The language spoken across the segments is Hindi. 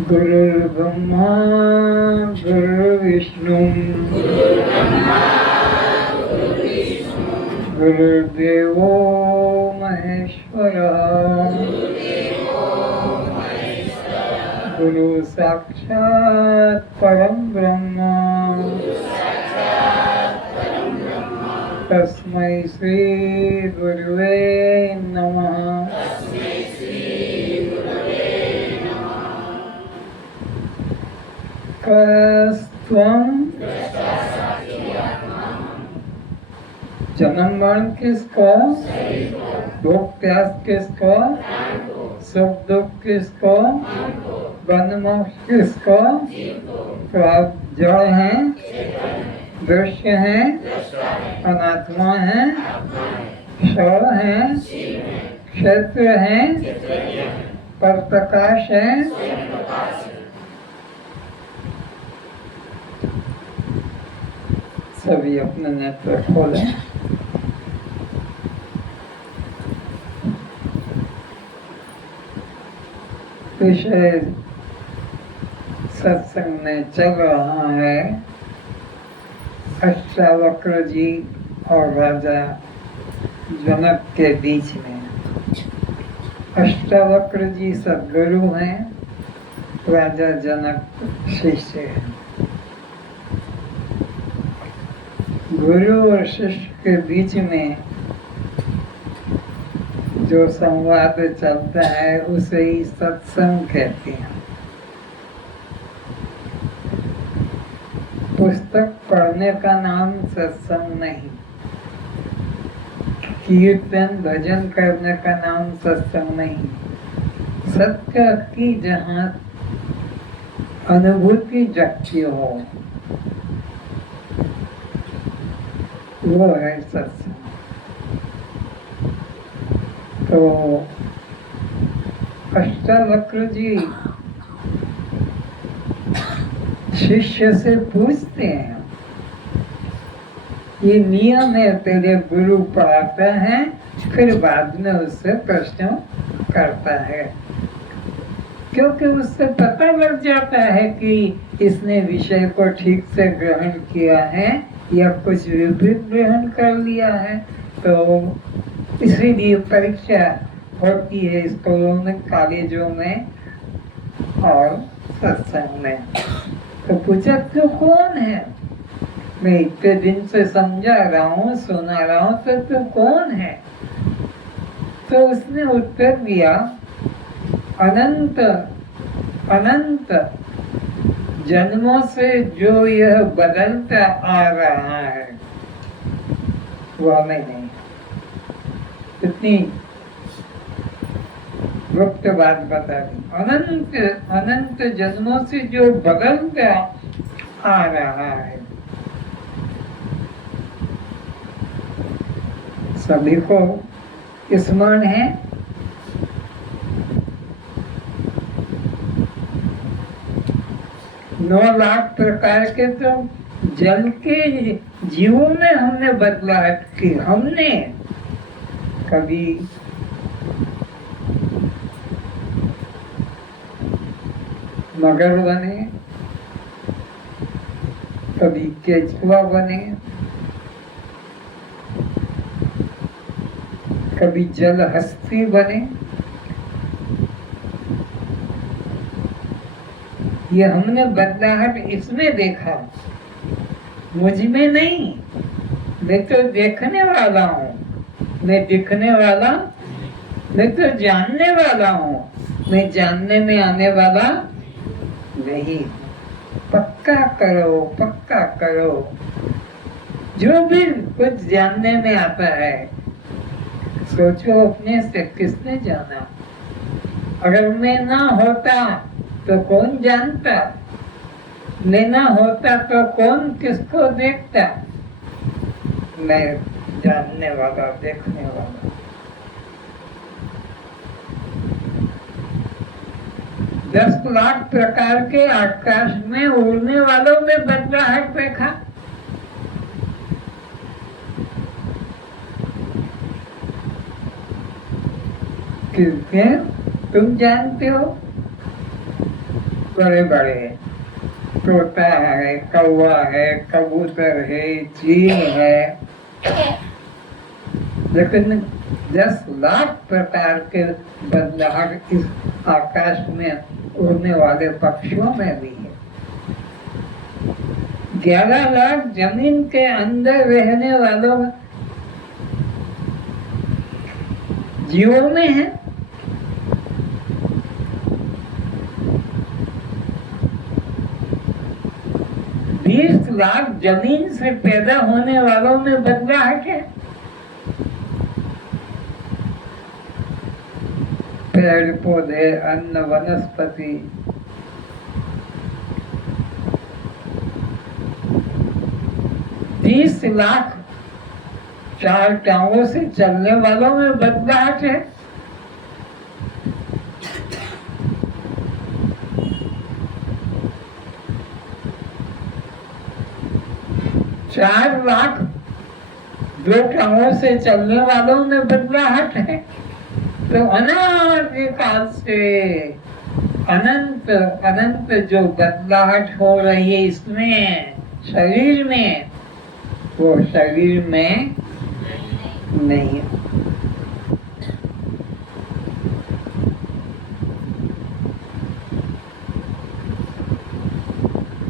गुरुर्ब्रह्मा गुरुर्विष्णु गुरुर्देवो महेश्वरः गुरु साक्षात् परम ब्रह्म तस्मै श्री गुरुवे नमः। कस्त्वं जन्म मरण किसको, भूख प्यास किसको, सुख दुख किसको, बंध मोक्ष किसको। तो आप जड़ हैं, दृश्य हैं, अनात्मा हैं, शव हैं, क्षेत्र हैं, पर प्रकाश है। सभी अपने नेत्र खोलें। विषय सत्संग में चल रहा है अष्टावक्र जी और राजा जनक के बीच में। अष्टावक्र जी सद्गुरु हैं, राजा जनक शिष्य हैं। गुरु और शिष्य के बीच में जो संवाद चलता है उसे ही सत्संग कहते हैं। पुस्तक पढ़ने का नाम सत्संग नहीं, कीर्तन भजन करने का नाम सत्संग नहीं। सत्य की जहाँ अनुभूति जगती हो वो है सत्संग। तो अष्टावक्र जी शिष्य से पूछते हैं, ये नियम है, तेरे गुरु पढ़ाता है फिर बाद में उससे प्रश्न करता है, क्योंकि उससे पता लग जाता है कि इसने विषय को ठीक से ग्रहण किया है या कुछ विपरीत ग्रहण कर लिया है। तो इसीलिए परीक्षा होती है स्कूलों में, कॉलेजों में और सत्संग में। तो पूछा तू कौन है, मैं इतने दिन से समझा रहा हूँ, सुना रहा हूँ, तो तू कौन है। तो उसने उत्तर दिया, अनंत अनंत जन्मों से जो यह बदलता आ रहा है वह मैं नहीं। इतनी गुप्त बात बता दी। अनंत अनंत जन्मों से जो बदलता आ रहा है, सभी को स्मरण है। 9 लाख प्रकार के तो जल के जीवों में हमने बदलाव की। हमने कभी मगर बने, कभी केचुआ बने, कभी जल हस्ती बने। ये हमने बदलाहट इसमें देखा, मुझ में नहीं। मैं तो देखने वाला हूँ, मैं दिखने वाला, मैं तो जानने वाला हूँ, मैं जानने में आने वाला नहीं। पक्का करो, पक्का करो। जो भी कुछ जानने में आता है सोचो अपने से किसने जाना। अगर मैं ना होता तो कौन जानता, मैं ना होता तो कौन किसको देखता। मैं जानने वाला, देखने वाला। दस लाख प्रकार के आकाश में उड़ने वालों में बदलाहट देखा। क्योंकि तुम जानते हो बड़े बड़े, तोता है, कौवा है, कबूतर है, चील है, लेकिन 10 लाख प्रकार के बदलाव इस आकाश में उड़ने वाले पक्षियों में भी है। 11 लाख जमीन के अंदर रहने वालों जीवों में है। लाख जमीन से पैदा होने वालों में बदलाहट है। पेड़ पौधे, अन्न, वनस्पति, 30 लाख 4 टांगों से चलने वालों में बदलाहट है। चार लाख 2 टांगों से चलने वालों में बदलाहट है। तो अनंत काल से अनंत अनंत जो बदलाहट हो रही है इसमें शरीर में, वो शरीर में नहीं।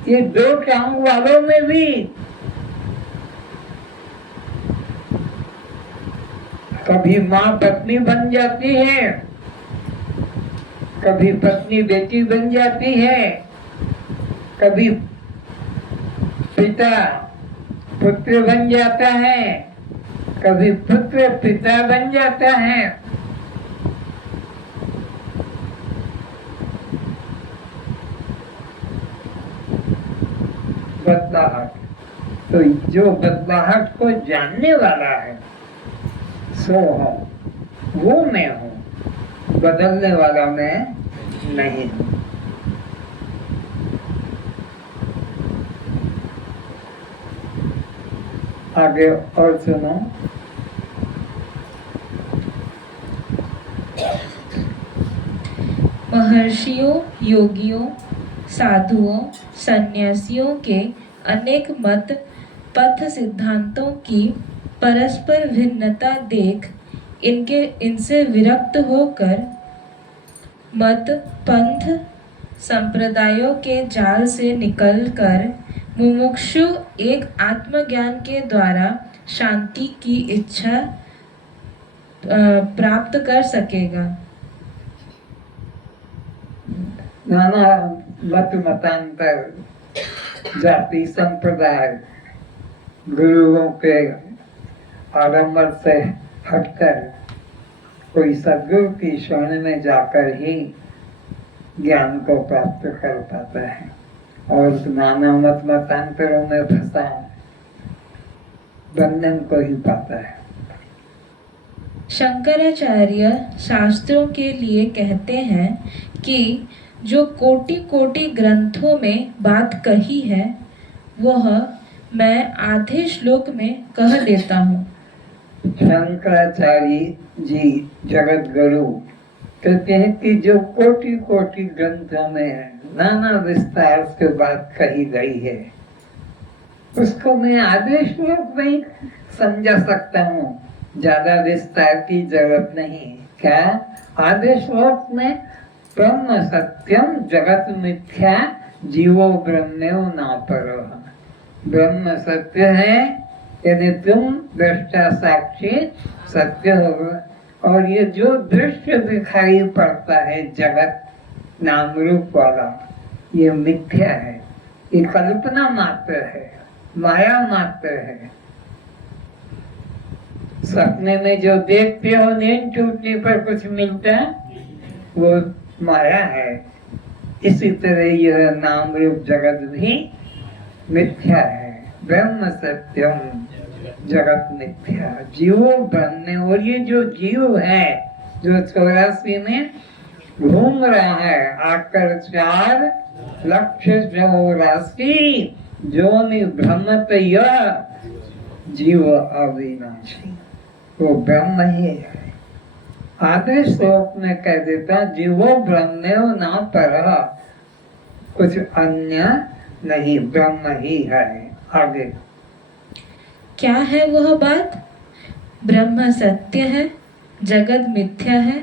ये 2 टांग वालों में भी कभी माँ पत्नी बन जाती है, कभी पत्नी बेटी बन जाती है, कभी पिता पुत्र बन जाता है, कभी पुत्र पिता बन जाता है। बदलाहट, तो जो बदलाहट को जानने वाला है सो हो, वो मैं हूँ, बदलने वाला मैं नहीं हूँ। आगे और सुनो। महर्षियों, योगियों, साधुओं, सन्यासियों के अनेक मत पथ सिद्धांतों की परस्पर भिन्नता देख इनसे विरक्त होकर मत पंथ संप्रदायों के जाल से निकलकर मुमुक्षु एक आत्मज्ञान के द्वारा शांति की इच्छा प्राप्त कर सकेगा। नाना मत मतांतर, जाति संप्रदाय, गुरुओं के आडंबर से हटकर कोई सद्गुरु की शरण में जाकर ही ज्ञान को प्राप्त कर पाता है, और नाना मत मतांतरों में फंसा बंधन को ही पाता है। शंकराचार्य शास्त्रों के लिए कहते हैं कि जो कोटि कोटि ग्रंथों में बात कही है वह मैं आधे श्लोक में कह देता हूँ। शंकराचार्य जी जगत गुरु कहते हैं कि जो कोटि कोटि ग्रंथों में नाना विस्तार से बात कही गई है उसको मैं आधे श्लोक में समझा सकता हूँ, ज्यादा विस्तार की जरूरत नहीं। क्या आधे श्लोक में ब्रह्म सत्यम जगत मिथ्या जीवो ब्रह्मेव नापरः, ब्रह्म सत्य है यानी तुम दृष्टा साक्षी सत्य होगा, और ये जो दृश्य दिखाई पड़ता है जगत नाम रूप वाला ये मिथ्या है, ये कल्पना मात्र है, माया मात्र है। सपने में जो देखते हो नींद टूटने पर कुछ मिलता है वो माया है। इसी तरह यह नाम रूप जगत भी मिथ्या है। ब्रह्म सत्यम जगत मिथ्या जीवो ब्रह्म, और ये जो जीव है जो 84 में घूम रहा है आकर 4,84,000 जो भ्रमत यह जीव अविनाशी, वो ब्रह्म ही है। आधे श्लोक में कह देता जीवो ब्रह्मेव ना परः, कुछ अन्य नहीं, ब्रह्म ही है। आगे क्या है वह बात? ब्रह्म सत्य है, जगत मिथ्या है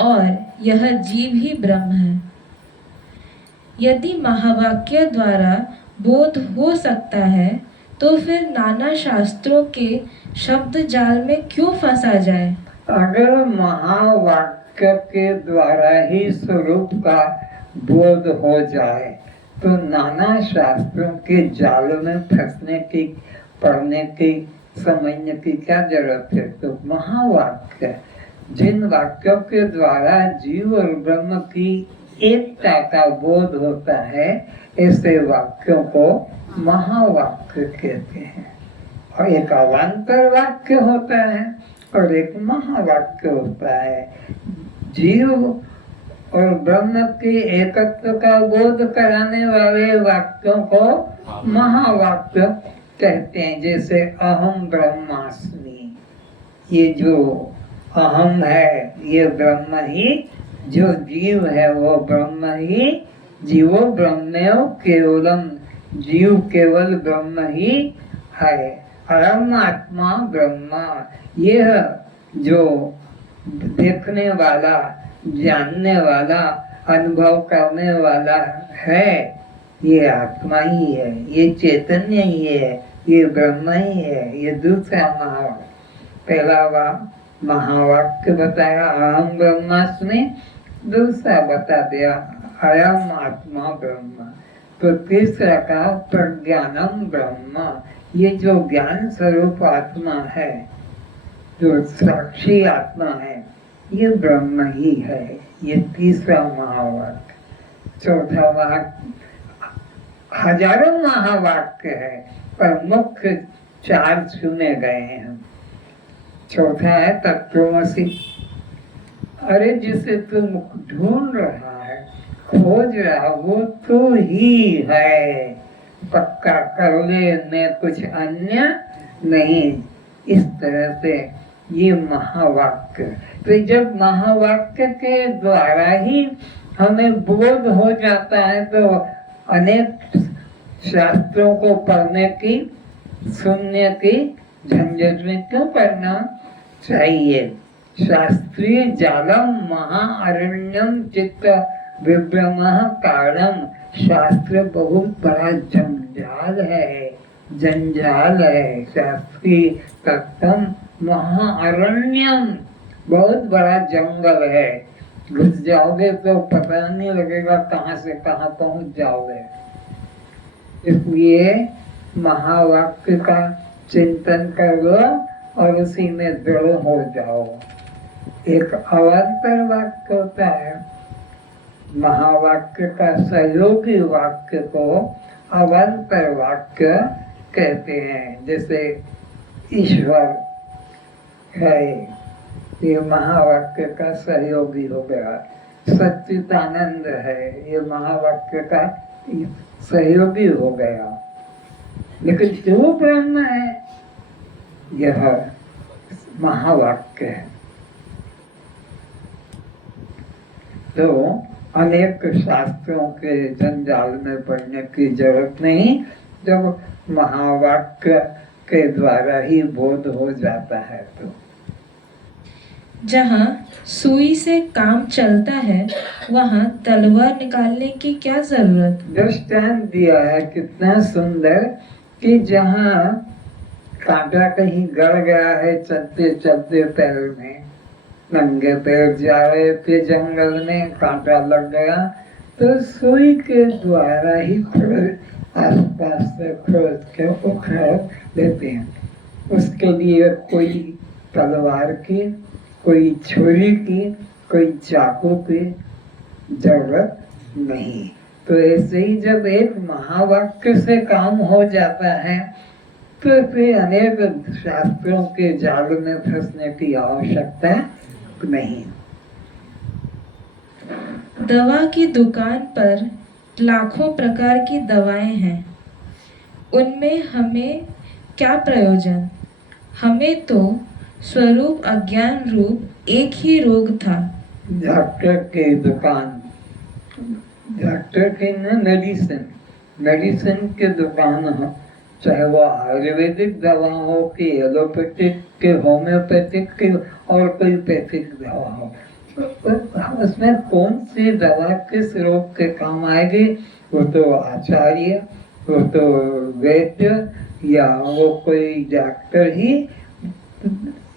और यह जीव ही ब्रह्म है। यदि महावाक्य द्वारा बोध हो सकता है तो फिर नाना शास्त्रों के शब्द जाल में क्यों फंसा जाए? अगर महावाक्य के द्वारा ही स्वरूप का बोध हो जाए तो नाना शास्त्रों के जाल में फंसने की, पढ़ने की, समझने की क्या जरूरत है? तो महावाक्य, जिन वाक्यों के द्वारा जीव और ब्रह्म की एकता का बोध होता है, ऐसे वाक्यों को महावाक्य कहते हैं। और एक अवान्तर वाक्य होता है और एक महावाक्य होता है। जीव और ब्रह्म के एकत्व का बोध कराने वाले वाक्यों को महावाक्य कहते हैं। जैसे अहम ब्रह्मास्मि, ये जो अहम है ये ब्रह्म ही, जो जीव है वो ब्रह्म ही, जीवो ब्रह्मेव केवलम, जीव केवल ब्रह्म ही है। अहम आत्मा ब्रह्म, यह जो देखने वाला, जानने वाला, अनुभव करने वाला है, ये आत्मा ही है, ये चैतन्य ही है, ये ब्रह्म ही है। ये दूसरा महावाक्य। पहला महावाक्य बताया अहम ब्रह्मास्मि, दूसरा बता दिया अयम आत्मा ब्रह्म। तो तीसरा का प्रज्ञानम ब्रह्म, ये जो ज्ञान स्वरूप आत्मा है, जो साक्षी आत्मा है, ये ब्रह्म ही है। ये तीसरा महावाक्य। चौथा वाक्य, हजारों महावाक्य है पर मुख्य 4 चुने गए हैं हम। चौथा है तत्त्वमसि। अरे जिसे तुम ढूंढ रहा है, खोज रहा, वो तू ही है, पक्का कर लेने कुछ अन्य नहीं। इस तरह से ये महावाक्य। तो जब महावाक्य के द्वारा ही हमें बोध हो जाता है तो अनेक शास्त्रों को पढ़ने की, सुनने की झंझट में क्यों पढ़ना चाहिए? शास्त्रीय जालम महाअरण्यम चित्त विभ्रमः कारणम। शास्त्र बहुत बड़ा जंजाल है, जंजाल है। शास्त्रीय तत्वम महाअरण्यम, बहुत बड़ा जंगल है। घुस जाओगे तो पता नहीं लगेगा कहाँ से कहाँ पहुंच जाओगे। इसलिए महावाक्य का चिंतन कर लो और उसी में दृढ़ हो जाओ। एक अवान्तर वाक्य होता है, महावाक्य का सहयोगी वाक्य को अवान्तर वाक्य कहते हैं। जैसे ईश्वर है, ये महावाक्य का सहयोगी हो गया। सच्चिदानंद है, ये महावाक्य का सहयोगी हो गया। लेकिन जो ब्रह्म है यह महावाक्य है। तो अनेक शास्त्रों के जंजाल में पढ़ने की जरूरत नहीं, जब महावाक्य के द्वारा ही बोध हो जाता है। तो जहाँ सुई से काम चलता है वहाँ तलवार निकालने की क्या जरूरत? दृष्टांत दिया है कितना सुंदर कि जहाँ कांटा कहीं गड़ गया है चलते चलते पैर में, नंगे पैर जा रहे थे जंगल में, कांटा लग गया तो सुई के द्वारा ही आसपास से खोज के उखाड़ लेते हैं। उसके लिए कोई तलवार की, कोई छुरी की, कोई चाकू की जरूरत नहीं। तो ऐसे ही जब एक महावाक्य से काम हो जाता है तो फिर अनेक शास्त्रों के जाल में फंसने की आवश्यकता नहीं। दवा की दुकान पर लाखों प्रकार की दवाएं हैं, उनमें हमें क्या प्रयोजन? हमें तो स्वरूप अज्ञान रूप एक ही रोग था। डॉक्टर की दुकान डॉक्टर की ना मेडिसिन की दुकान हो, चाहे वो आयुर्वेदिक दवा हो कि एलोपैथिक के होम्योपैथिक के और कोई पैथिक दवा हो, तो उसमें कौन सी दवा किस रोग के काम आएगी वो तो आचार्य, वो तो वैद्य या वो कोई डॉक्टर ही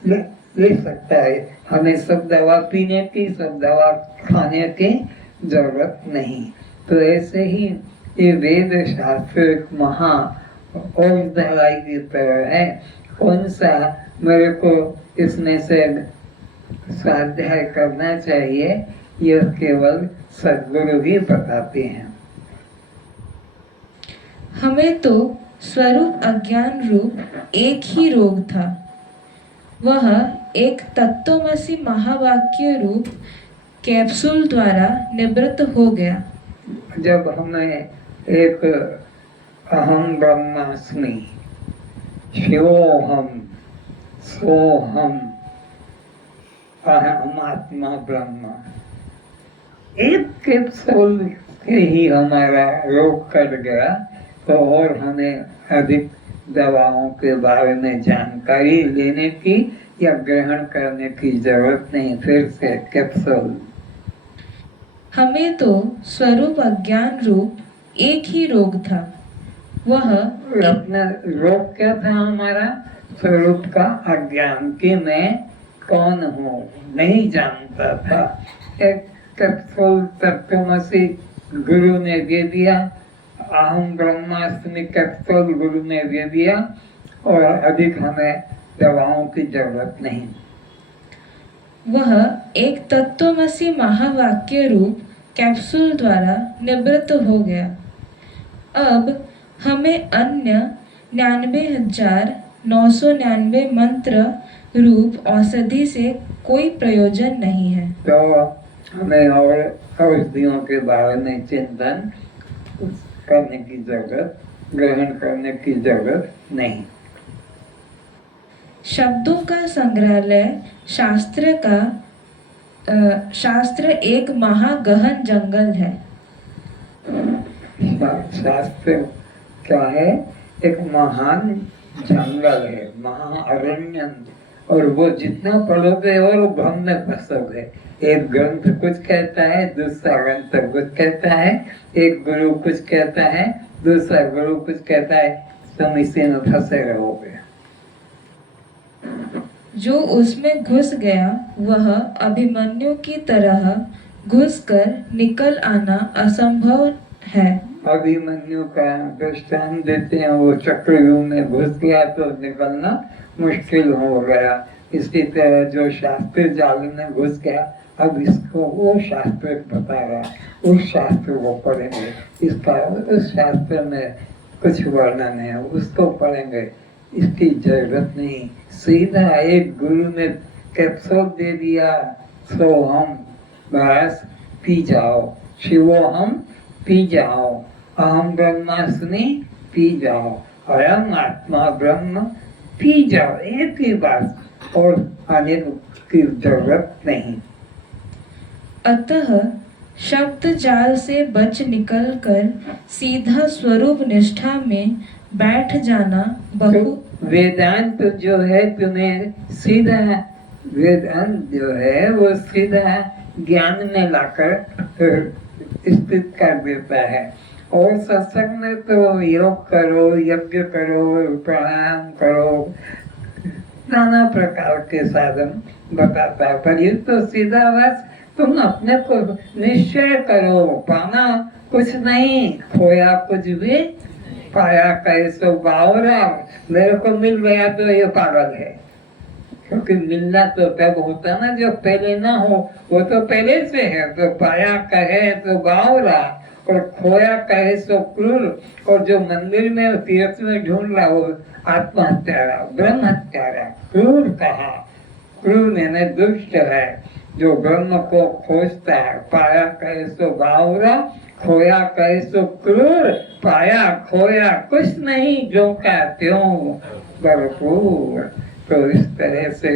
ले, ले सकता है। हमें सब दवा पीने की, सब दवा खाने की जरूरत नहीं। तो ऐसे ही ये वेद शास्त्र एक महा और दवाई की तरह है। कौन सा मेरे को इसमें से स्वाध्याय करना चाहिए, यह केवल सद्गुरु ही बताते हैं। हमें तो स्वरूप अज्ञान रूप एक ही रोग था, वह एक तत्वमसी महावाक्य रूप कैप्सूल द्वारा निवृत्त हो गया। जब हमें एक अहम ब्रह्मास्मि, शिवोहम, सोहम, अहम आत्मा ब्रह्म, एक कैप्सूल से ही हमारा रोग कट गया, तो और हमें अधिक दवाओं के बारे में जानकारी लेने की या ग्रहण करने की जरूरत नहीं। फिर से कैप्सूल। हमें तो स्वरूप अज्ञान रूप एक ही रोग था, वह अपना रोग क्या था हमारा? स्वरूप का अज्ञान कि मैं कौन हूँ नहीं जानता था। एक कैप्सूल तत्वमसी गुरु ने दे दिया, अहम ब्रह्मास्मि कैप्सूल गुरु ने दे दिया, और अधिक हमें दवाओं की जरूरत नहीं। वह एक तत्वमसी महावाक्य रूप कैप्सूल द्वारा निवृत्त हो गया। अब हमें अन्य 99,999 मंत्र रूप औषधि से कोई प्रयोजन नहीं है। तो हमें और औषधियों के बारे में चिंतन करने की जरूरत, ग्रहण करने की जरूरत नहीं। शब्दों का संग्रहालय शास्त्र एक महागहन जंगल है। शास्त्र क्या है? एक महान जंगल है, महाअरण्य, और वो जितना पढ़ोगे और वो भ्रम में फंसोगे। एक ग्रंथ कुछ कहता है, दूसरा ग्रंथ कुछ कहता है, एक गुरु कुछ कहता है, दूसरा गुरु कुछ कहता है, तुम इसी में फंसे रहोगे। जो उसमें घुस गया वह अभिमन्यु की तरह घुसकर निकल आना असंभव है। अभिमन्यु का दृष्टांत देते हैं, वो चक्रव्यूह में घुस गया तो निकलना मुश्किल हो गया। इसी तरह जो शास्त्र जाल में घुस गया, अब इसको वो शास्त्र बता रहा, उस शास्त्र को पढ़ेंगे, इसका उस शास्त्र में कुछ वर्णन है उसको पढ़ेंगे, इसकी जरूरत नहीं। सीधा एक गुरु ने कैप्सूल दे दिया, सोहम बस पी जाओ, शिवोहम पी जाओ, अहम ब्रह्मास्मि पी जाओ, अयम आत्मा ब्रह्म पी जाओ, एक ही बात, और आने की जरूरत नहीं। अतः शब्द जाल से बच निकलकर सीधा स्वरूप निष्ठा में बैठ जाना बहु तो वेदांत जो है तुम्हें सीधा, वेदांत जो है वो सीधा ज्ञान में लाकर स्थित कर देता है। और सत्संग में तो योग करो, यज्ञ करो, प्राणायाम करो, नाना प्रकार के साधन बताता है, पर ये तो सीधा बस तुम अपने को निश्चय करो, पाना कुछ नहीं, खोया कुछ भी, पाया कैसो बावरा, मेरे को मिल गया तो ये पागल है। क्योंकि मिलना तो तब होता ना जब पहले ना हो, वो तो पहले से है। तो पाया कहे तो बावरा, और खोया कहे सो क्रूर, और जो मंदिर में तीर्थ में ढूंढ रहा वो आत्महत्यारा, ब्रह्म हत्यारा, क्रूर कहा। क्रूर यानी दुष्ट है, जो ब्रह्म को खोजता है। पाया कहे सो बावरा, खोया कहे सो क्रूर, पाया खोया कुछ नहीं, जो का त्यों भरपूर। तो इस तरह से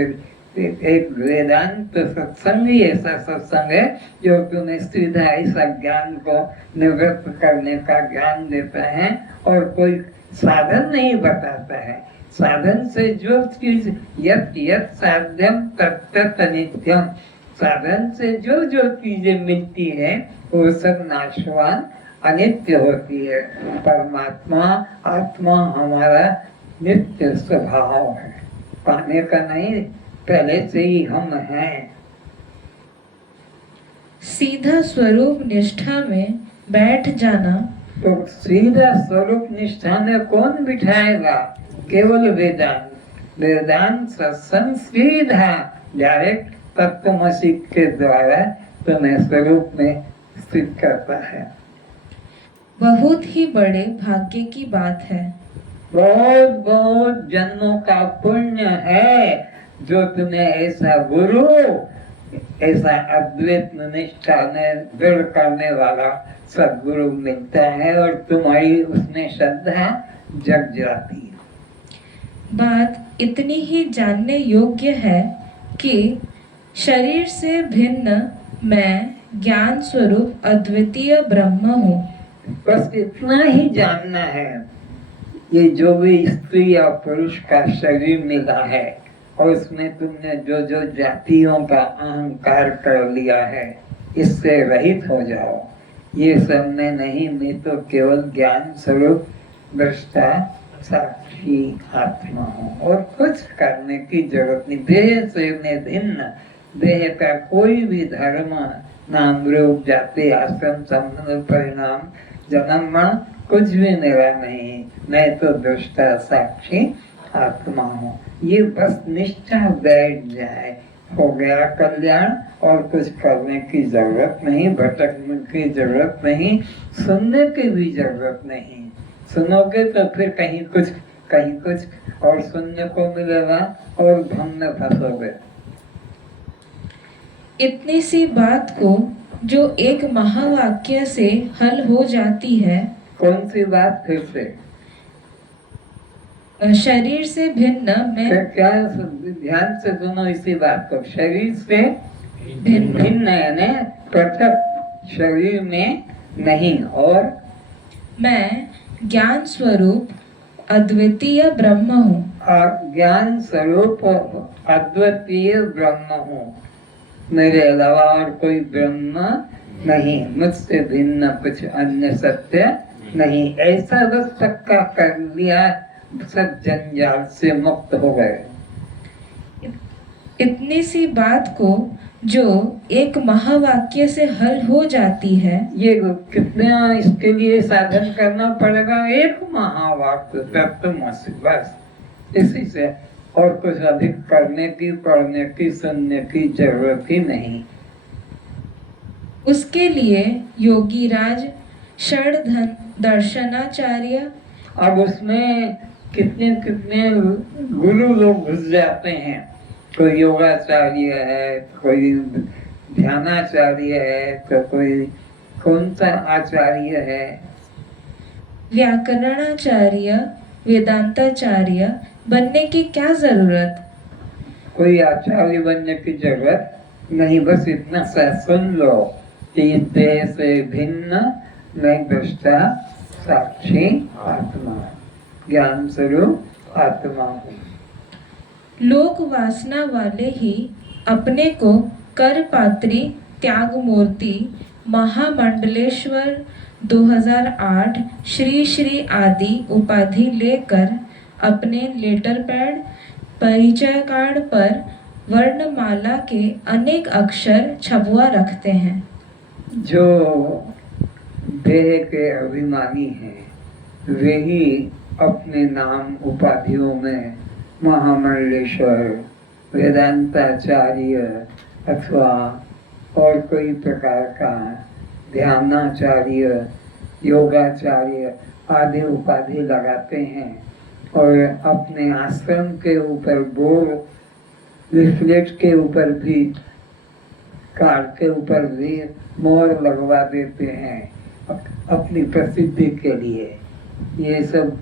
एक वेदांत सत्संग ही ऐसा सत्संग है जो तुम्हें सीधा ऐसा ज्ञान को निवृत्त करने का ज्ञान देता है और कोई साधन नहीं बताता है। साधन से जो चीज यत यत साध्यम तत्त नित्यम, साधन से जो जो चीजें मिलती है वो सब नाशवान अनित्य होती है। परमात्मा आत्मा हमारा नित्य स्वभाव है, पाने का नहीं, पहले से ही हम हैं। सीधा स्वरूप निष्ठा में बैठ जाना, तो सीधा स्वरूप निष्ठा में कौन बिठाएगा? केवल वेदांत, वेदांत सत्संग सीधा डायरेक्ट तत्वमसि के द्वारा तुम्हें स्वरूप में स्थित करता है। बहुत ही बड़े भाग्य की बात है। बहुत बहुत जन्मों का पुण्य है जो तुम्हें ऐसा गुरु, ऐसा अद्वैत निष्ठा में दृढ़ करने वाला सद्गुरु मिलता है और तुम्हारी उसमें श्रद्धा जग जाती है। बात इतनी ही जानने योग्य है कि शरीर से भिन्न मैं ज्ञान स्वरूप अद्वितीय ब्रह्म हूँ। बस इतना ही जानना है। ये जो भी स्त्री या पुरुष का शरीर मिला है और उसमें तुमने जो जो जातियों का अहंकार कर लिया है, इससे रहित हो जाओ। ये सब में नहीं, मैं तो केवल ज्ञान स्वरूप दृष्टा साक्षी आत्मा हूँ और कुछ करने की जरूरत नहीं। देह से मैं भिन्न, देह का कोई भी धर्म, नाम रूप जाति आश्रम संबंध परिणाम जन्म मरण कुछ भी मेरा नहीं, मैं तो दृष्टा साक्षी आत्मा हूँ। ये बस निष्ठा बैठ जाए, हो गया कल्याण। और कुछ करने की जरूरत नहीं, भटकने की जरूरत नहीं, सुनने की भी जरूरत नहीं। सुनोगे तो फिर कहीं कुछ और सुनने को मिलेगा और भ्रम में फंसोगे। इतनी सी बात को जो एक महावाक्य से हल हो जाती है। कौन सी बात? फिर से शरीर से भिन्न मैं, क्या ध्यान से सुनो इसी बात को। शरीर से भिन्न यानी पृथक, शरीर में नहीं, और मैं ज्ञान स्वरूप अद्वितीय ब्रह्म हूँ। और ज्ञान स्वरूप अद्वितीय ब्रह्म हूँ, मेरे अलावा और कोई ब्रह्म नहीं, मुझसे भिन्न कुछ अन्य सत्य नहीं। ऐसा बस पक्का कर लिया, सब जंजाल से मुक्त हो गए। इतनी सी बात को जो एक महावाक्य से हल हो जाती है। ये कितना इसके लिए साधन करना पड़ेगा? एक महावाक्य तत्वमसि, बस इसी से, और कुछ अधिक करने की, पढ़ने की, सुनने की जरूरत ही नहीं। उसके लिए योगीराज षडधन दर्शनाचार्य, अब उसमें कितने कितने गुरु लोग घुस जाते हैं। कोई योगाचार्य है, कोई ध्यानाचार्य है, तो कोई कौन सा आचार्य है, व्याकरणाचार्य, वेदांताचार्य बनने की क्या जरूरत? कोई आचार्य बनने की जरूरत नहीं। बस इतना सा सुन लो कि देह से भिन्न मैं दृष्टा साक्षी आत्मा, ज्ञान स्वरूप आत्मा हूँ। लोक वासना वाले ही अपने को कर पात्री त्याग मूर्ति महामंडलेश्वर 2008 श्री श्री आदि उपाधि लेकर अपने लेटर पैड परिचय कार्ड पर वर्णमाला के अनेक अक्षर छपवा रखते हैं। जो देह के अभिमानी हैं वे ही अपने नाम उपाधियों में महामंडलेश्वर, वेदांताचार्य अथवा और कोई प्रकार का ध्यानाचार्य, योगाचार्य आदि उपाधि लगाते हैं और अपने आश्रम के ऊपर बोर्ड लिफलेट के ऊपर भी, कार्ड के ऊपर भी मोहर लगवा देते हैं अपनी प्रसिद्धि के लिए। ये सब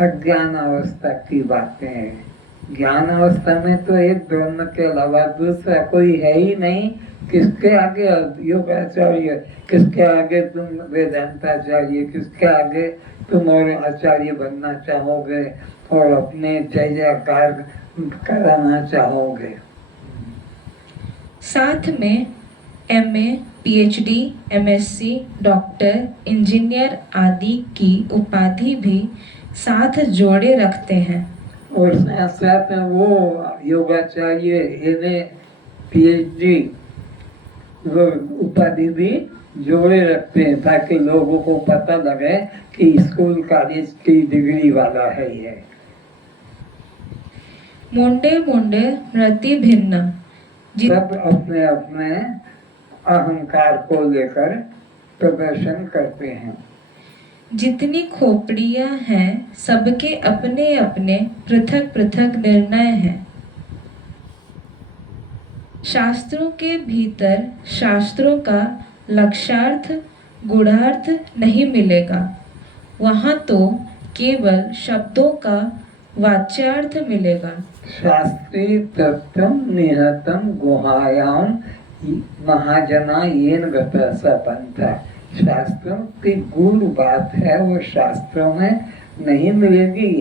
अज्ञान अवस्था की बातें हैं। ज्ञान अवस्था में तो एक ब्रह्म के अलावा दूसरा कोई है ही नहीं। किसके आगे योगाचार्य, किसके आगे तुम वेदांताचार्य, किसके आगे तुम और आचार्य बनना चाहोगे और अपने जय जयकार कराना चाहोगे। साथ में MA, PhD, MSc, doctor, engineer आदि की उपाधि भी साथ जोड़े रखते हैं। और साथ साथ में वो योगाचार्य, एमए, पीएचडी वो उपाधि भी जोड़े रखते हैं ताकि लोगों को पता लगे कि स्कूल कॉलेज की डिग्री वाला है ये। मुंडे मुंडे रति भिन्न, सब अपने अपने अहंकार को लेकर प्रदर्शन करते हैं। जितनी खोपड़ियां हैं सबके अपने अपने पृथक पृथक निर्णय हैं। शास्त्रों के भीतर शास्त्रों का लक्ष्यार्थ गूढ़ार्थ नहीं मिलेगा, वहाँ तो केवल शब्दों का वाच्यार्थ मिलेगा। शास्त्री तत्वम निहतम गुहायाम महाजना येन गता स पंथा। शास्त्रों की गूढ़ बात है वो शास्त्रों में नहीं मिलेगी।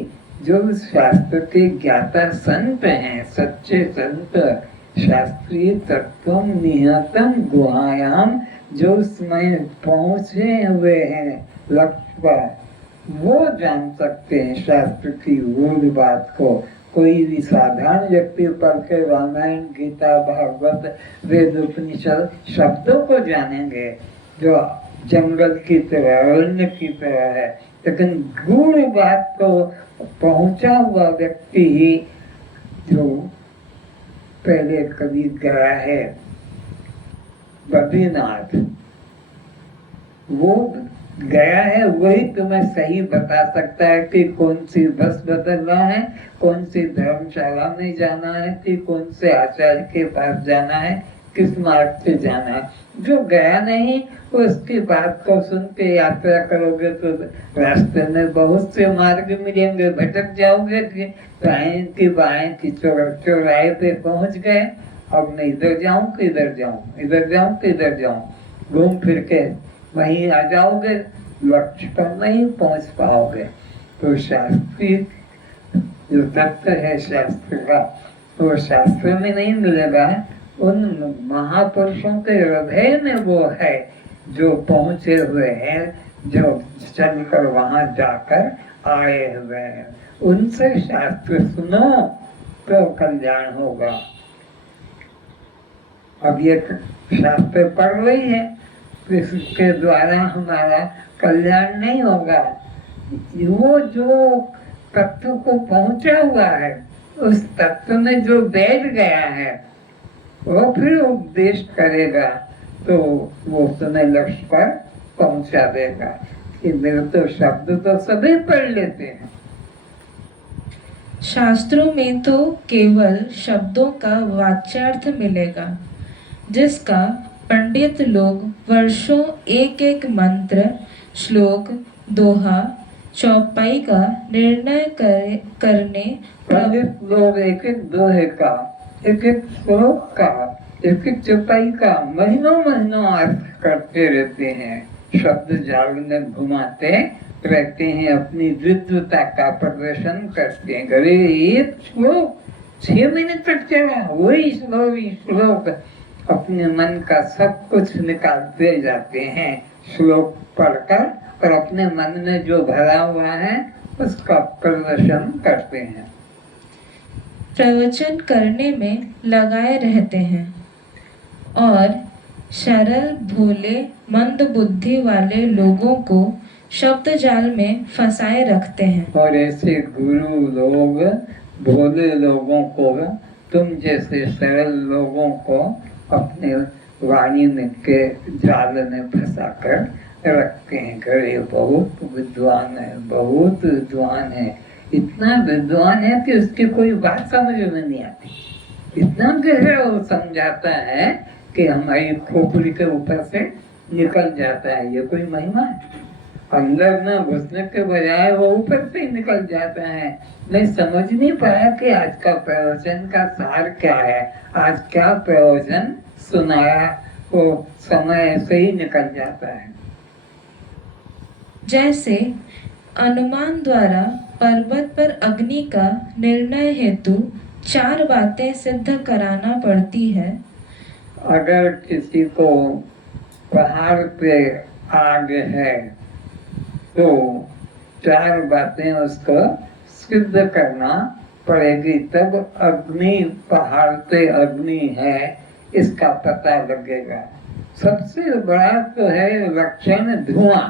जो शास्त्र के ज्ञाता संत हैं, सच्चे संत, शास्त्रीय तत्व निहतम गुहायाम, जो उसमें पहुंचे हुए हैं लक्ष्य पर, वो जान सकते हैं शास्त्र की गूढ़ बात को। कोई भी साधारण व्यक्ति पढ़ के रामायण, गीता, भागवत, वेद, उपनिषद शब्दों को जानेंगे जो जंगल की तरह, अरण्य की तरह है, लेकिन गूढ़ बात को पहुंचा हुआ व्यक्ति ही, जो पहले कभी गया है बद्रीनाथ, वो गया है, वही तुम्हें सही बता सकता है कि कौन सी बस बदलना है, कौन सी धर्मशाला में जाना है, कि कौन से आचार्य के पास जाना है, किस मार्ग से जाना है। जो गया नहीं उसकी बात को सुन के यात्रा करोगे तो रास्ते में बहुत से मार्ग मिलेंगे, भटक जाओगे कि दाएं की बाएं की चौराहे पे पहुंच गए, अब मैं इधर जाऊं कि इधर जाऊं, इधर जाऊं कि इधर जाऊं, घूम फिर के वहीं आ जाओगे, लक्ष्य पर नहीं पहुंच पाओगे। तो शास्त्रीय जो तत्व है शास्त्र का, वो शास्त्र में नहीं मिलेगा, उन महापुरुषों के हृदय में वो है जो पहुंचे हुए हैं, जो चलकर वहां जाकर आए हुए हैं। उनसे शास्त्र सुनो तो कल्याण होगा। अब ये शास्त्र पढ़ रही है, इसके द्वारा हमारा कल्याण नहीं होगा। वो जो तत्व को पहुंचा हुआ है, उस तत्व में जो बैठ गया है, वो फिर उपदेश करेगा तो वो तुम्हें लक्ष्य पर पहुंचा देगा। इधर तो शब्द तो सभी पढ़ लेते हैं। शास्त्रों में तो केवल शब्दों का वाच्यार्थ मिलेगा, जिसका पंडित लोग वर्षों एक एक मंत्र, श्लोक, दोहा, चौपाई का निर्णय करने पंडित लोग एक एक दोहे का, एक एक श्लोक का, एक एक चौपाई का महीनों महीनों अर्थ करते रहते हैं, शब्द जाल में घुमाते रहते हैं, अपनी विद्वता का प्रदर्शन करते हैं। अरे एक श्लोक 6 महीने तक चला, वही श्लोक अपने मन का सब कुछ निकालते जाते हैं श्लोक पढ़कर, और अपने मन में जो भरा हुआ है उसका प्रदर्शन करते हैं। प्रवचन करने में लगाए रहते हैं और सरल भोले मंद बुद्धि वाले लोगों को शब्द जाल में फंसाए रखते हैं। और ऐसे गुरु लोग भोले लोगों को, तुम जैसे सरल लोगों को अपने वाणी में के जाल में फंसा कर रखते हैं। करे बहुत विद्वान है, बहुत विद्वान है, इतना विद्वान है कि उसकी कोई बात समझ में नहीं आती, इतना गहरा वो समझाता है कि हमारी खोपड़ी के ऊपर से निकल जाता है। ये कोई महिमा है? अंदर न घुसने के बजाय वो ऊपर से ही निकल जाता है। मैं समझ नहीं पाया कि आज का प्रवचन का सार क्या है, आज क्या प्रवचन सुनाया, वो समय ऐसे ही निकल जाता है। जैसे अनुमान द्वारा पर्वत पर अग्नि का निर्णय हेतु 4 बातें सिद्ध कराना पड़ती है। अगर किसी को पहाड़ पे आग है तो 4 बातें उसको सिद्ध करना पड़ेगी, तब अग्नि, पहाड़ पे अग्नि है इसका पता लगेगा। सबसे बड़ा तो है लक्षण धुआं।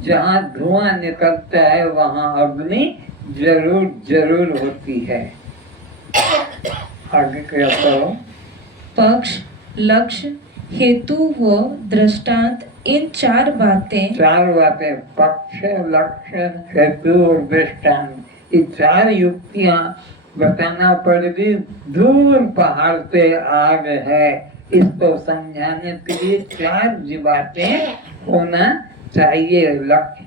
जहाँ धुआं निकलता है वहाँ अग्नि जरूर जरूर होती है। आगे क्या करो? पक्ष, लक्ष्य, हेतु व दृष्टांत, इन 4 बातें पक्ष, लक्ष्य, हेतु और दृष्टांत, ये 4 युक्तियां बताना पड़ेगी। दूर पहाड़ पे आग है, इसको समझाने के लिए 4 बातें होना चाहिए। लक्ष्य,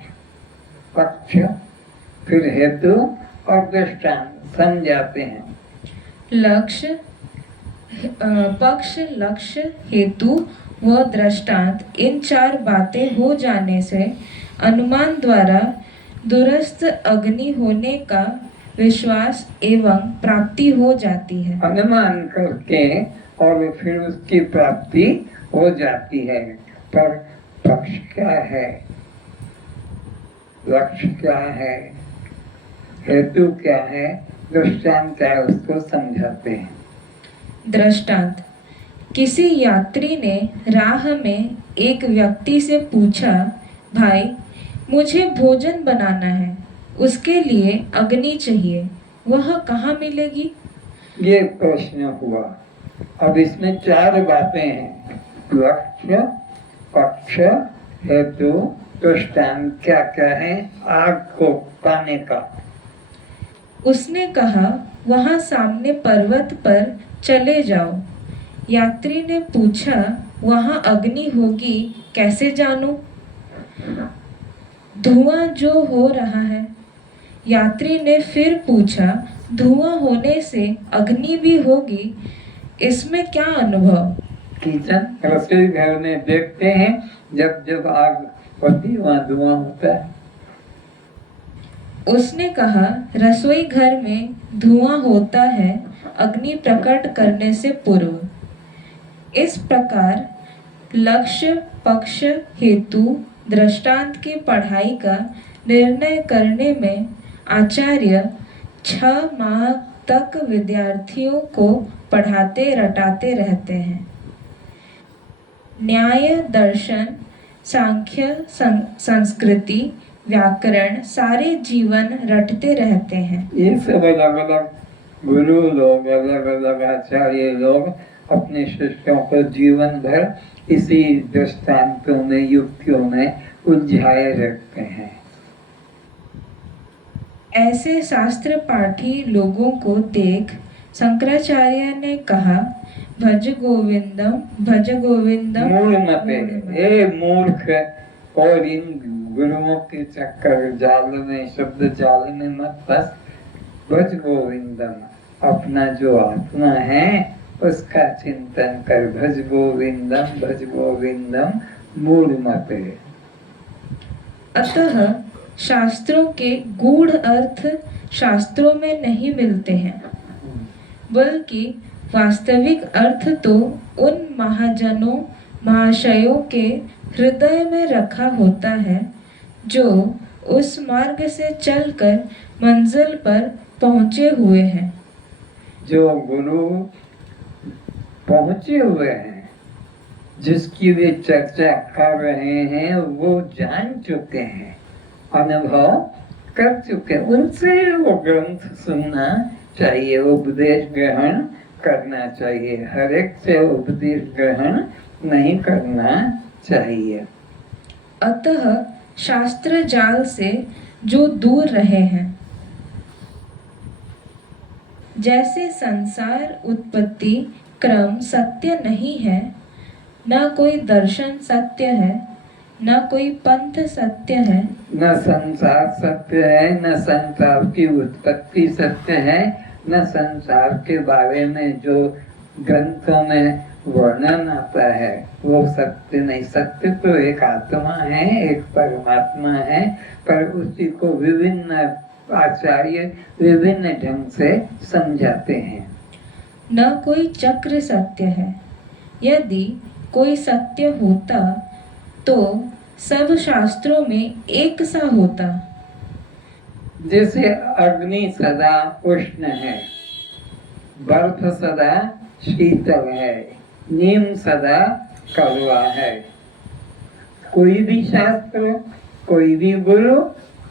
पक्ष, फिर हेतु और दृष्टांत समझाते हैं। लक्ष्य, पक्ष, लक्ष्य, हेतु व दृष्टांत, इन 4 बातें हो जाने से अनुमान द्वारा दूरस्थ अग्नि होने का विश्वास एवं प्राप्ति हो जाती है। अनुमान करके और फिर उसकी प्राप्ति हो जाती है। पर पक्ष क्या है, लक्ष्य क्या है, हेतु क्या है, दृष्टांत क्या है, उसको समझाते हैं। दृष्टांत: किसी यात्री ने राह में एक व्यक्ति से पूछा, भाई मुझे भोजन बनाना है, उसके लिए अग्नि चाहिए, वह कहाँ मिलेगी? ये प्रश्न हुआ। अब इसमें 4 बातें हैं, लक्ष्य, पक्ष, हेतु, दृष्टांत। क्या क्या है? आग को पाने का। उसने कहा, वहाँ सामने पर्वत पर चले जाओ। यात्री ने पूछा, वहाँ अग्नि होगी, कैसे जानूं? धुआं जो हो रहा है। यात्री ने फिर पूछा, धुआं होने से अग्नि भी होगी, इसमें क्या अनुभव? किचन, रसोई घर में देखते हैं जब जब आग होती वहाँ धुआं होता है। उसने कहा, रसोई घर में धुआं होता है अग्नि प्रकट करने से पूर्व। इस प्रकार लक्ष्य, पक्ष, हेतु, दृष्टांत की पढ़ाई का निर्णय करने में आचार्य 6 माह तक विद्यार्थियों को पढ़ाते रटाते रहते हैं। न्याय, दर्शन, सांख्य, संस्कृति, व्याकरण सारे जीवन रटते रहते हैं। ये सब अलग अलग गुरु लोग, अलग अलग आचार्य लोग अपने शिष्यों को जीवन भर इसी दृष्टांतों में, युक्तियों में उलझाए रखते हैं। ऐसे शास्त्र पाठी लोगों को देख शंकराचार्य ने कहा, भज गोविंदम, भज गोविंदम। मूर्ख, और इन गुरुओं के चक्कर जाल में, शब्द जाल में मत फंस। भज गोविंदम, अपना जो आत्मा है उसका चिंतन कर। भज गोविंदम, भज गोविंदम, मूढ़ मत। अतः शास्त्रों के गूढ़ अर्थ शास्त्रों में नहीं मिलते हैं, बल्कि वास्तविक अर्थ तो उन महाजनों, महाशयों के हृदय में रखा होता है जो उस मार्ग से चलकर मंजिल पर पहुंचे हुए हैं। जो गुरु पहुंचे हुए हैं, जिसकी वे चर्चा कर रहे हैं, वो जान चुके हैं, अनुभव कर चुके, उनसे वो ग्रंथ सुनना चाहिए, उपदेश ग्रहण करना चाहिए। हर एक से उपदेश ग्रहण नहीं करना चाहिए। अतः शास्त्र जाल से जो दूर रहे हैं, जैसे संसार उत्पत्ति क्रम सत्य नहीं है, न कोई दर्शन सत्य है, न कोई पंथ सत्य है, न संसार सत्य है, न संसार की उत्पत्ति सत्य है, न संसार के बारे में जो ग्रंथों में वर्णन आता है वो सत्य नहीं। सत्य तो एक आत्मा है, एक परमात्मा है, पर उसी को विभिन्न आचार्य विभिन्न ढंग से समझाते हैं। न कोई चक्र सत्य है। यदि कोई सत्य होता तो सब शास्त्रों में एक सा होता। जैसे अग्नि सदा उष्ण है, बर्फ सदा शीतल है, नीम सदा कड़वा है। कोई भी शास्त्र, कोई भी गुरु,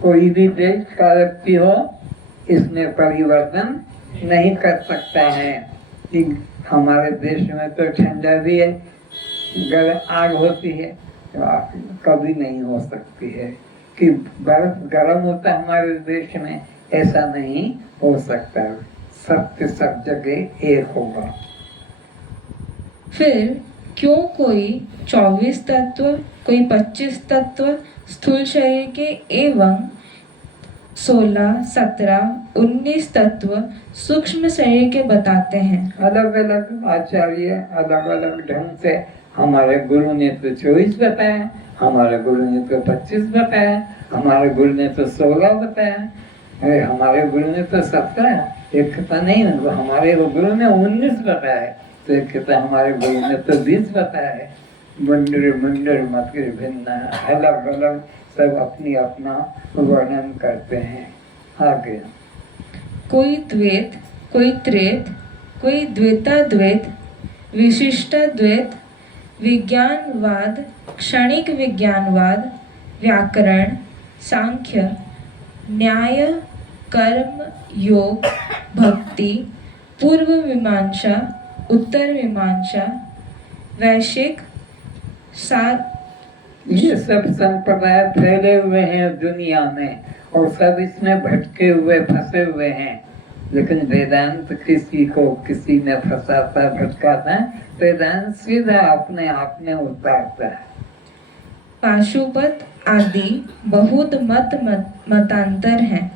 कोई भी देश का व्यक्ति हो, इसमें परिवर्तन नहीं कर सकता है कि हमारे देश में तो ठंडा भी है, आग होती है, कभी नहीं हो सकती है कि बर्फ गर्म होता है हमारे देश में, ऐसा नहीं हो सकता। सत्य सब जगह एक होगा। फिर क्यों कोई 24 तत्व, कोई 25 तत्व स्थूल शरीर के एवं 16, 17, 19 तत्व सूक्ष्म शरीर के बताते हैं। अलग अलग आचार्य अलग अलग ढंग से, हमारे गुरु ने तो 24 बताया, हमारे गुरु ने तो 25 बताया, हमारे गुरु ने तो 16 बताया, अरे हमारे गुरु ने तो 17, एक कहता नहीं, हमारे गुरु ने 19 बताया, तो एक कहता हमारे गुरु ने तो 20 बताया है। मुंडर मुंडर मकर भिन्न, अलग अलग सब अपनी अपना वर्णन करते हैं। आगे कोई द्वैत, कोई त्रेत, कोई द्वैताद्वैत, विशिष्टाद्वैत, विज्ञानवाद, क्षणिक विज्ञानवाद, व्याकरण, सांख्य, न्याय, कर्म, योग, भक्ति, पूर्व मीमांसा, उत्तर मीमांसा, वैशिक, ये सब संप्रदाय फैले हुए हैं दुनिया में और सब इसमें भटके हुए फंसे हुए हैं। लेकिन वेदांत किसी को किसी ने फंसाता भटकाता, वेदांत सीधा अपने आप में उतारता है। पाशुपत आदि बहुत मतांतर हैं।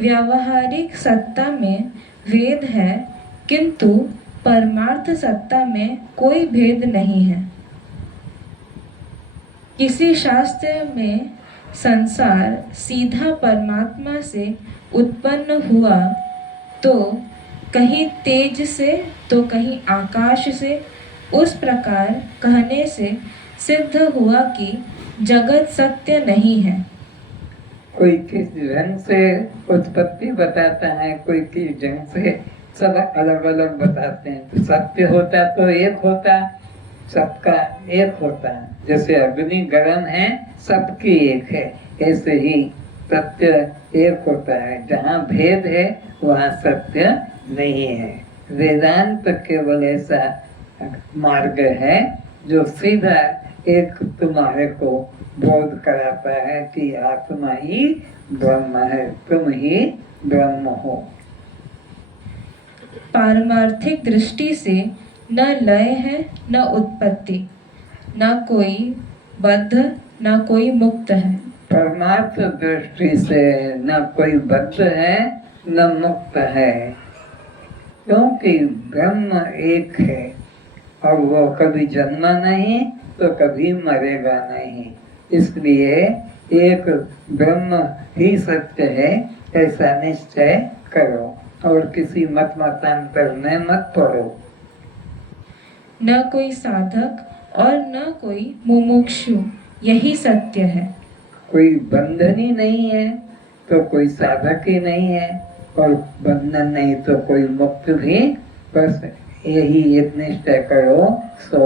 व्यावहारिक सत्ता में भेद है, किंतु परमार्थ सत्ता में कोई भेद नहीं है। किसी शास्त्र में संसार सीधा परमात्मा से उत्पन्न हुआ तो कहीं तेज से तो कहीं आकाश से, उस प्रकार कहने से सिद्ध हुआ कि जगत सत्य नहीं है। कोई किस ढंग से उत्पत्ति बताता है, कोई किस ढंग से, सब अलग अलग बताते हैं। तो सत्य होता तो एक होता, सबका एक होता है। जैसे अग्नि गर्म है, सबकी एक है, ऐसे ही सत्य एक होता है। जहाँ भेद है वहाँ सत्य नहीं है। वेदांत केवल ऐसा मार्ग है जो सीधा एक तुम्हारे को बोध कराता है कि आत्मा ही ब्रह्म है, तुम ही ब्रह्म हो। पारमार्थिक दृष्टि से न लय है न उत्पत्ति, न कोई बद्ध न कोई मुक्त है। परमार्थ दृष्टि से न कोई बद्ध है न मुक्त है, क्योंकि ब्रह्म एक है और वो कभी जन्मा नहीं तो कभी मरेगा नहीं। इसलिए एक ब्रह्म ही सत्य है, ऐसा निश्चय करो और किसी मतांतर में मत पड़ो। न कोई साधक और न कोई मुमुक्षु, यही सत्य है। कोई बंधन ही नहीं है तो कोई साधक ही नहीं है, और बंधन नहीं तो कोई मुक्त भी। बस यही एक निश्चय करो, सो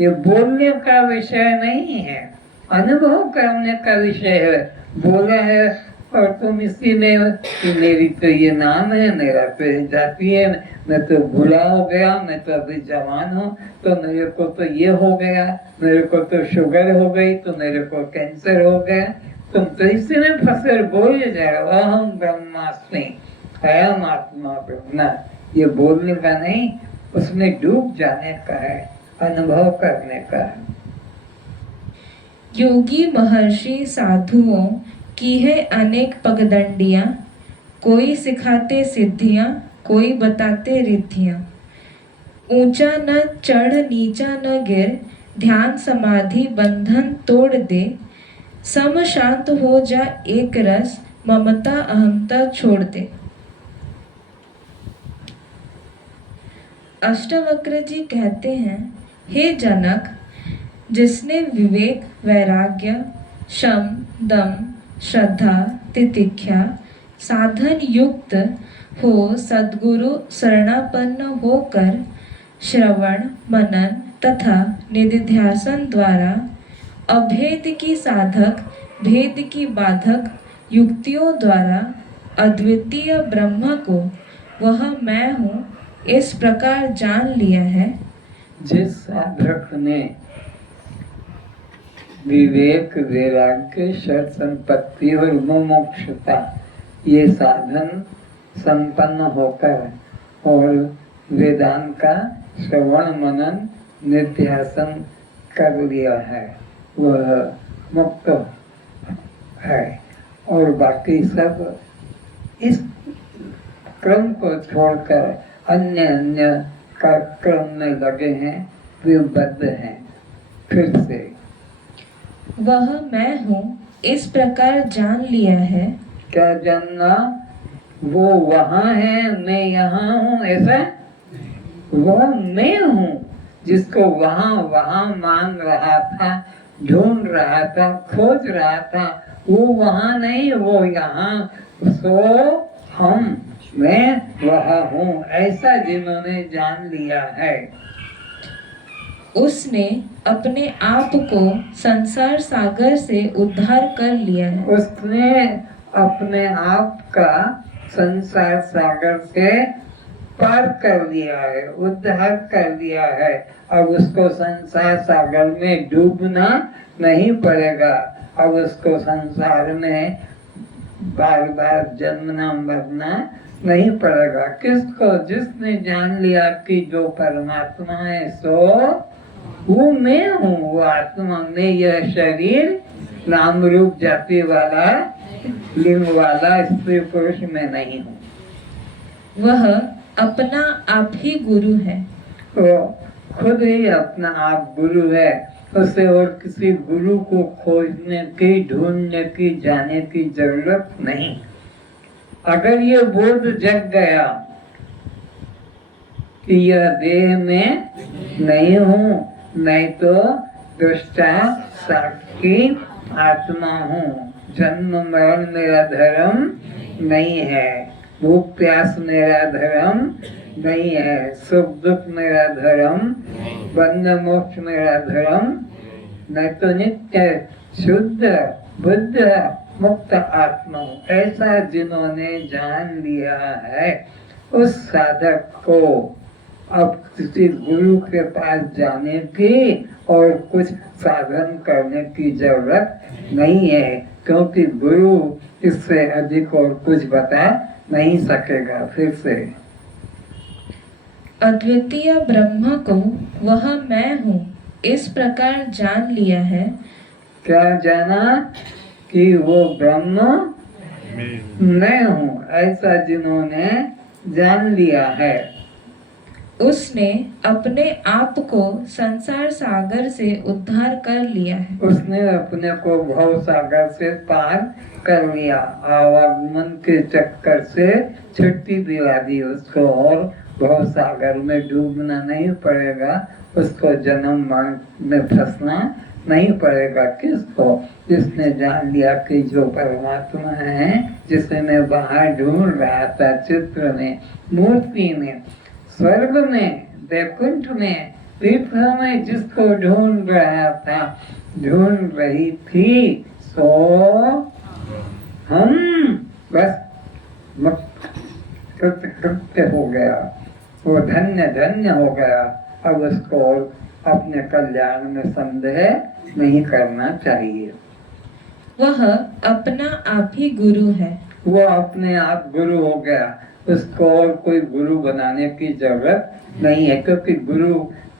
ये बोलने का विषय नहीं है, अनुभव करने का विषय है। बोला है और तुम इसी में कि मेरी तो ये नाम है, मेरा तो ये जाति है, मैं तो बुरा हो गया, मैं तो अभी जवान हूँ तो मेरे को तो ये हो गया, मेरे को तो शुगर हो गई, तो मेरे को कैंसर हो गया। तुम तो इसी में फंसे बोल जाओ अहम ब्रह्मास्मि, अयम आत्मा ब्रह्म। ये बोलने का नहीं, उसमें डूब जाने का है। अनुभव करने का। योगी महर्षि साधुओं की है अनेक पगडंडियां, कोई सिखाते सिद्धियां, कोई बताते रिद्धियां। ऊंचा न चढ़ नीचा न गिर, ध्यान समाधि बंधन तोड़ दे। सम शांत हो जा एक रस, ममता अहमता छोड़ दे। अष्टावक्र जी कहते हैं, हे जनक, जिसने विवेक, वैराग्य, शम, दम, श्रद्धा, तितिक्षा साधन युक्त हो सद्गुरु शरणापन्न होकर श्रवण, मनन तथा निधिध्यासन द्वारा अभेद की साधक, भेद की बाधक युक्तियों द्वारा अद्वितीय ब्रह्म को वह मैं हूँ इस प्रकार जान लिया है। जिस साधक ने विवेक, वैराग्य, षट संपत्ति और मुमुक्षुता ये साधन संपन्न होकर और वेदांत का श्रवण, मनन, निध्यासन कर लिया है, वह मुक्त है। और बाकी सब इस क्रम को छोड़कर अन्य अन्य क्रम में लगे हैं, वे बद्ध हैं। फिर से वह मैं हूँ इस प्रकार जान लिया है। क्या जानना? वो वहाँ है, मैं यहाँ हूँ, ऐसा? वो मैं हूँ जिसको वहाँ वहाँ मान रहा था, ढूंढ रहा था, खोज रहा था, वो वहाँ नहीं, वो यहाँ। सो हम, मैं वह हूँ, ऐसा जिन्होंने जान लिया है, उसने अपने आप को संसार सागर से उद्धार कर लिया है। उसने अपने आप का संसार सागर से पार कर लिया है, उद्धार कर लिया है। अब उसको संसार सागर में डूबना नहीं पड़ेगा। अब उसको संसार में बार बार जन्मना मरना नहीं पड़ेगा। किसको? जिसने जान लिया कि जो परमात्मा है सो वो मैं हूँ, वो आत्मा में, यह शरीर नाम रूप जाति वाला, लिंग वाला, स्त्री पुरुष में नहीं हूँ। वह अपना आप ही गुरु है। वो खुद ही अपना आप गुरु है। उसे और किसी गुरु को खोजने की, ढूंढने की, जाने की जरूरत नहीं। अगर ये बोध जग गया कि यह देह में नहीं हूँ, नहीं तो दृष्टा साक्षी आत्मा हूँ, जन्म मरण मेरा धर्म नहीं है, भूख प्यास मेरा धर्म नहीं है, सुख दुख मेरा धर्म, बंध मोक्ष मेरा धर्म, मैं तो नित्य शुद्ध बुद्ध मुक्त आत्मा हूँ। ऐसा जिन्होंने जान लिया है, उस साधक को अब किसी गुरु के पास जाने की और कुछ साधन करने की जरूरत नहीं है, क्योंकि गुरु इससे अधिक और कुछ बता नहीं सकेगा। फिर से अद्वितीय ब्रह्म को वह मैं हूँ इस प्रकार जान लिया है। क्या जाना? कि वो ब्रह्म मैं हूँ, ऐसा जिन्होंने जान लिया है, उसने अपने आप को संसार सागर से उद्धार कर लिया है। उसने अपने को भव सागर से पार कर लिया। आवागमन के चक्कर से छुट्टी दिला दी उसको, और भव सागर में डूबना नहीं पड़ेगा, उसको जन्म मरण में फंसना नहीं पड़ेगा। किसको? जिसने जान लिया कि जो परमात्मा है, जिसे मैं बाहर ढूंढ रहा था, चित्र में, मूर्ति में, स्वर्ग में, वैकुंठ में, तीर्थ में, जिसको ढूंढ रहा था, ढूंढ रही थी, सो हम बस कृत्य हो गया, वो धन्य धन्य हो गया। अब उसको अपने कल्याण में संदेह नहीं करना चाहिए। वह अपना आप ही गुरु है। वो अपने आप गुरु हो गया, उसको और कोई गुरु बनाने की जरूरत नहीं है, क्योंकि गुरु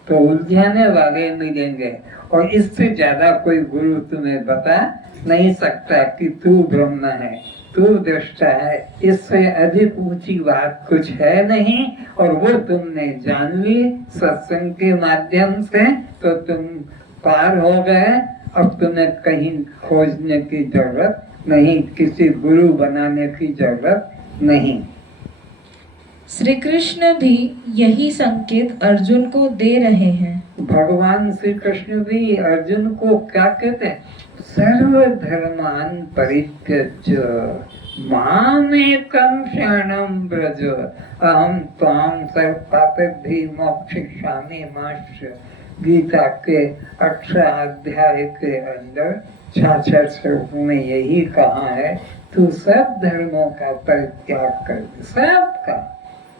तो उलझाने वाले मिलेंगे, और इससे ज्यादा कोई गुरु तुम्हें बता नहीं सकता कि तू ब्रह्म है, तू दृष्टा है। इससे अधिक ऊंची बात कुछ है नहीं, और वो तुमने जान ली सत्संग के माध्यम से, तो तुम पार हो गए। अब तुम्हें कहीं खोजने की जरूरत नहीं, किसी गुरु बनाने की जरूरत नहीं। श्री कृष्ण भी यही संकेत अर्जुन को दे रहे हैं। भगवान श्री कृष्ण भी अर्जुन को क्या कहते हैं? सर्वधर्मान परित्यज्य मामेकं शरणं व्रज अहम त्वां सर्वपापेभ्यो मोक्षयिष्यामि मा शुचः। गीता के 18 अध्याय के अंदर 66 श्लोक में यही कहा है, तू सब धर्मों का परित्याग कर दे, सबका।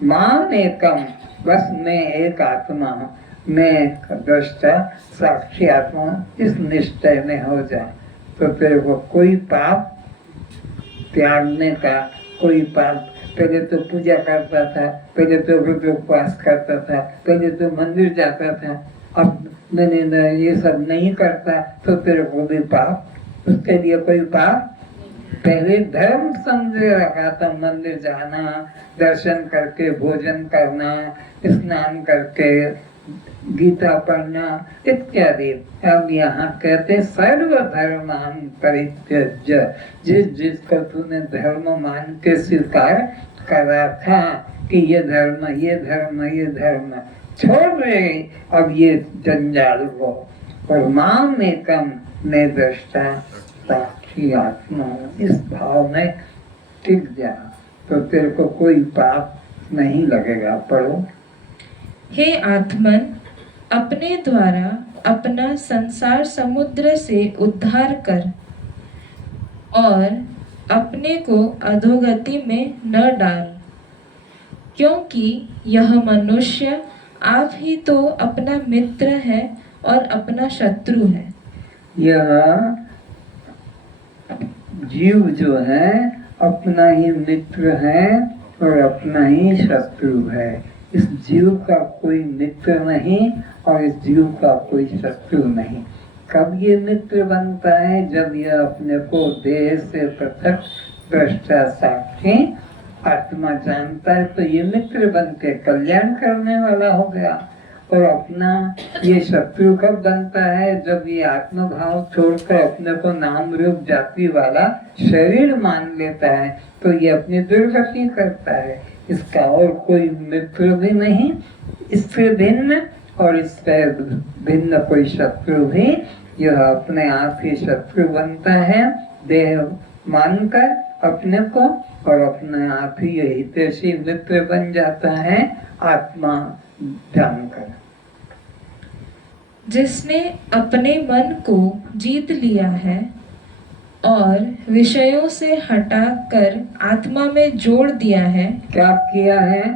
माम एकम, बस मैं एक आत्मा हूँ, मैं दृष्टा साक्षी आत्मा, इस निश्चय में हो जा, तो तेरे को कोई पाप त्यागने का, कोई पाप, पहले तो पूजा करता था, पहले तो रुद्र उपवास करता था, पहले तो मंदिर जाता था, अब मैंने ये सब नहीं करता, तो तेरे को भी पाप, उसके लिए कोई पाप। पहले धर्म समझे रखा था, मंदिर जाना, दर्शन करके भोजन करना, स्नान करके गीता पढ़ना इत्यादि। अब यहाँ कहते सर्व धर्मान परित्यज्य, जिसको तूने धर्म मान के स्वीकार करा था कि ये धर्म ये धर्म ये धर्म, छोड़ रहे अब ये जंजाल को, और माम एकम ने दृष्टा साक्षी आत्मा, इस भाव में टिक जा, तो तेरे को कोई पाप नहीं लगेगा। पढ़ो। हे आत्मन, अपने द्वारा अपना संसार समुद्र से उद्धार कर और अपने को अधोगति में न डाल, क्योंकि यह मनुष्य आप ही तो अपना मित्र है और अपना शत्रु है। यह जीव जो है अपना ही मित्र है और अपना ही शत्रु है। इस जीव का कोई मित्र नहीं और इस जीव का कोई शत्रु नहीं। कब ये मित्र बनता है? जब यह अपने को देह से पृथक दृष्टा साक्षी आत्मा जानता है, तो ये मित्र बन के कल्याण करने वाला हो गया। और अपना ये शत्रु कब बनता है? जब ये आत्मभाव छोड़कर अपने को नाम रूप जाति वाला शरीर मान लेता है, तो ये अपनी दुर्गति करता है। इसका और कोई मित्र भी नहीं, इससे भिन्न, और इससे भिन्न कोई शत्रु भी, यह अपने आप ही शत्रु बनता है देह मानकर अपने को, और अपने आप ही ये हितैषी मित्र बन जाता है आत्मा जानकर। जिसने अपने मन को जीत लिया है और विषयों से हटाकर आत्मा में जोड़ दिया है। क्या किया है?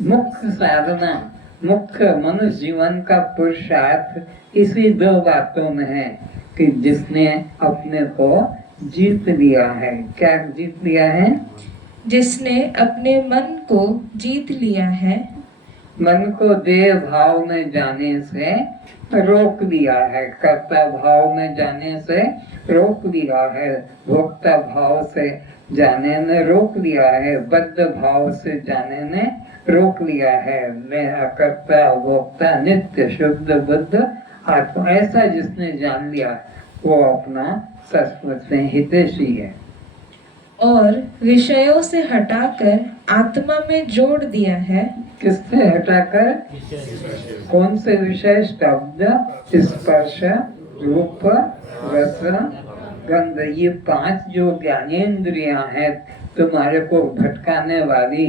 मुख्य साधना, मुख्य मनुष्य जीवन का पुरुषार्थ इसी दो बातों में है कि जिसने अपने को जीत लिया है। क्या जीत लिया है? जिसने अपने मन को जीत लिया है, मन को देह भाव में जाने से रोक दिया है, कर्ता भाव में जाने से रोक दिया है, भोक्ता भाव से जाने में रोक दिया है, बद्ध भाव से जाने में रोक लिया है। मैं अकर्ता भोक्ता नित्य शुद्ध बुद्ध आत्मा, ऐसा जिसने जान लिया वो अपना सचमुच में हितैषी है। और विषयों से हटाकर आत्मा में जोड़ दिया है। किससे हटाकर? कौन से विषय? शब्द, स्पर्श, रूप, रस, गंध, ये 5 जो ज्ञानेंद्रियां हैं तुम्हारे को भटकाने वाली,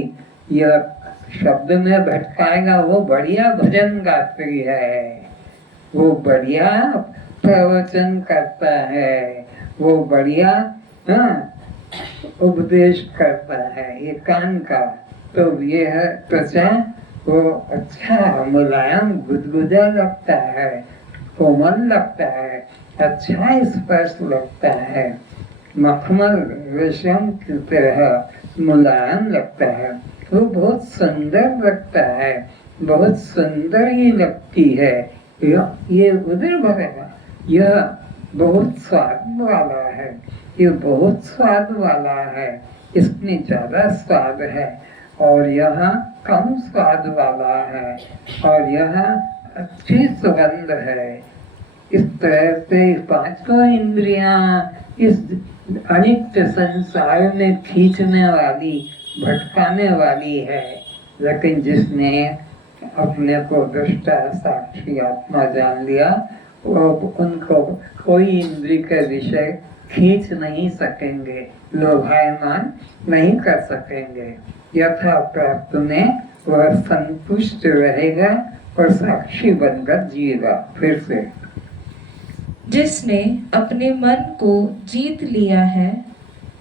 यह शब्द में भटकाएगा वो बढ़िया भजन गात्री है, वो बढ़िया प्रवचन करता है, वो बढ़िया उपदेश करता है, ये कान का। तो ये है त्वचा, वो अच्छा मुलायम गुदगुदा लगता है, कोमल लगता है, अच्छा स्पर्श लगता है, मखमल रेशम की तरह मुलायम लगता है, वो बहुत सुंदर लगता है। बहुत सुंदर ही लगती है, ये उधर भरेगा, यह बहुत स्वाद वाला है, ये बहुत स्वाद वाला है, इसमें ज्यादा स्वाद है, और यह कम स्वाद वाला है, और यह अच्छी सुगंध है। इस तरह से पांचों इंद्रियां इस अनित्य संसार में खींचने वाली, भटकाने वाली है, लेकिन जिसने अपने को दृष्टा साक्षी आत्मा जान लिया, वो उनको कोई इंद्रिय के विषय खींच नहीं सकेंगे, लोभायमान नहीं कर सकेंगे। यथा प्राप्त में वह संतुष्ट रहेगा और साक्षी बनकर जिएगा। फिर से, जिसने अपने मन को जीत लिया है